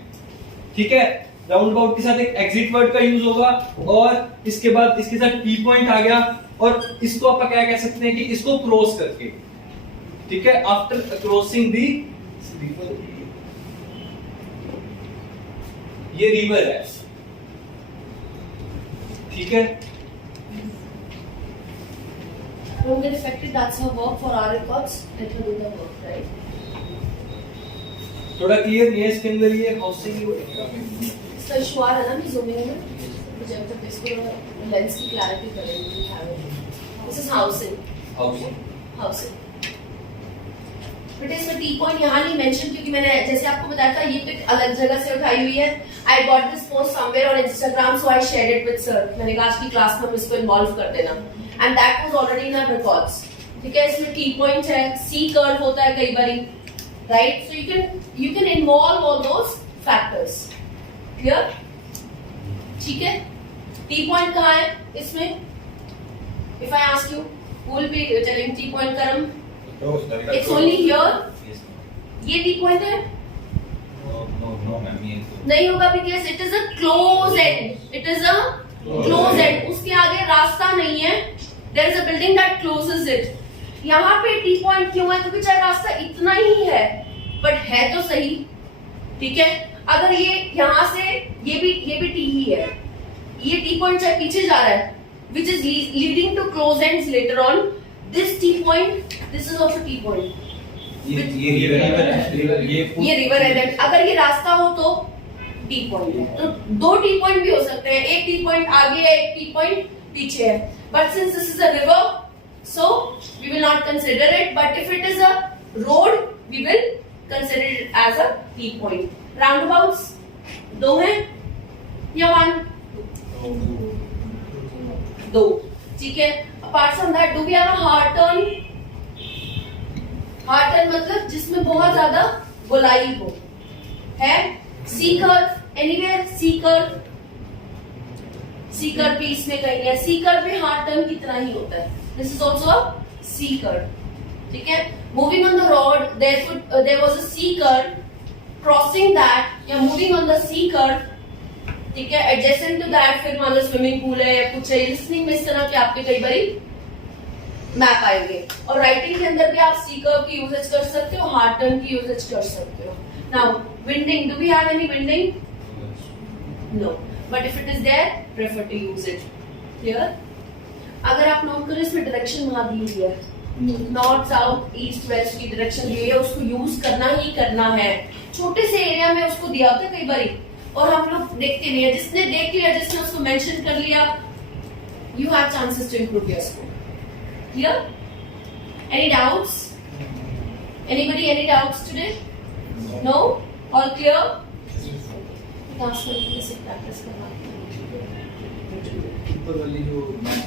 ठीक है। राउंड अबाउट के साथ एक एग्जिट वर्ड का यूज होगा और इसके बाद इसके साथ टी पॉइंट आ गया, और इसको आप क्या कह सकते हैं कि इसको क्रॉस करके, ठीक है, आफ्टर क्रॉसिंग दी, ये रिवर है, ठीक है। Don't get affected, that's her work for our records, let her do the work, right? थोड़ा क्लियर नहीं है इसके अंदर ये हाउसिंग इसका इशू आ रहा है ना कि ज़ूमिंग में, जब तक इसको लेंस की क्लैरिटी करेंगे। दिस इज हाउसिंग बेटा, इसमें टी पॉइंट यहाँ नहीं मेंशन, क्योंकि मैंने जैसे आपको बताया था ये पिक अलग जगह से उठाई हुई है। I got this post somewhere on Instagram, so I shared it with sir. मैंने कहा आज की क्लास में हम इसको इन्वॉल्व कर देना, and that was already in our records, ठीक है। इसमें टी पॉइंट है, सी कर्व होता है कई बारी, right. So you can involve all those factors, clear, ठीक है। टी पॉइंट कहाँ है इसमें? If I ask you, who will be telling T point Karam? It's only here. ये T point है? No, ma'am, ये नहीं होगा because it is a close end. It is a close end. उसके आगे रास्ता नहीं है. There is a building that closes it. यहाँ पे T point क्यों है? क्योंकि चाहे रास्ता इतना ही है, but है तो सही, ठीक है। अगर ये यहाँ से ये भी T ही है, ये T point चाहे पीछे जा रहा है, which is leading to close ends later on. This T point, this is also T point. ये रिवर है। then अगर ये रास्ता हो तो T point है। तो 2 T point भी हो सकते हैं, एक T point आगे है, एक T point पीछे है। But since this is a river, so we will not consider it. But if it is a road, we will consider it as a T point. Roundabouts 2 हैं या 1? 2, ठीक है। Apart from that, do we have a hard turn? Hard turn मतलब जिसमें बहुत ज्यादा गोलाई हो, है C curve anywhere, C curve भी इसमें कहीं है, सी कर्व भी हार्ड टर्न की तरह ही होता है, this is also a C curve, ठीक है। Moving on the road there was a C curve, crossing that या moving on the C curve, ठीक है, एडजेसेंट टू दैट फिर मान लो स्विमिंग पूल है या कुछ है, लिसनिंग में इस तरह के आपके कई बारी मैप आएंगे, और राइटिंग के अंदर भी आप सी कर्व की यूजेज कर सकते हो, हार्ड टर्न की यूजेज कर सकते हो। Now winding, do we have any winding? No, but if it is there prefer to use it. Clear? अगर आप नोट करें इसमें डायरेक्शन वहां दी हुई है, नॉर्थ साउथ ईस्ट वेस्ट की डायरेक्शन दी हुई है, उसको यूज करना ही करना है। छोटे से एरिया में उसको दिया होता है कई बारी और हम लोग देखते नहीं है, जिसने देख लिया, जिसने उसको मेंशन कर लिया, you have chances to improve your score. Clear? Any doubts? Anybody any doubts today? No? All clear? Practice करवा ऊपर वाली जो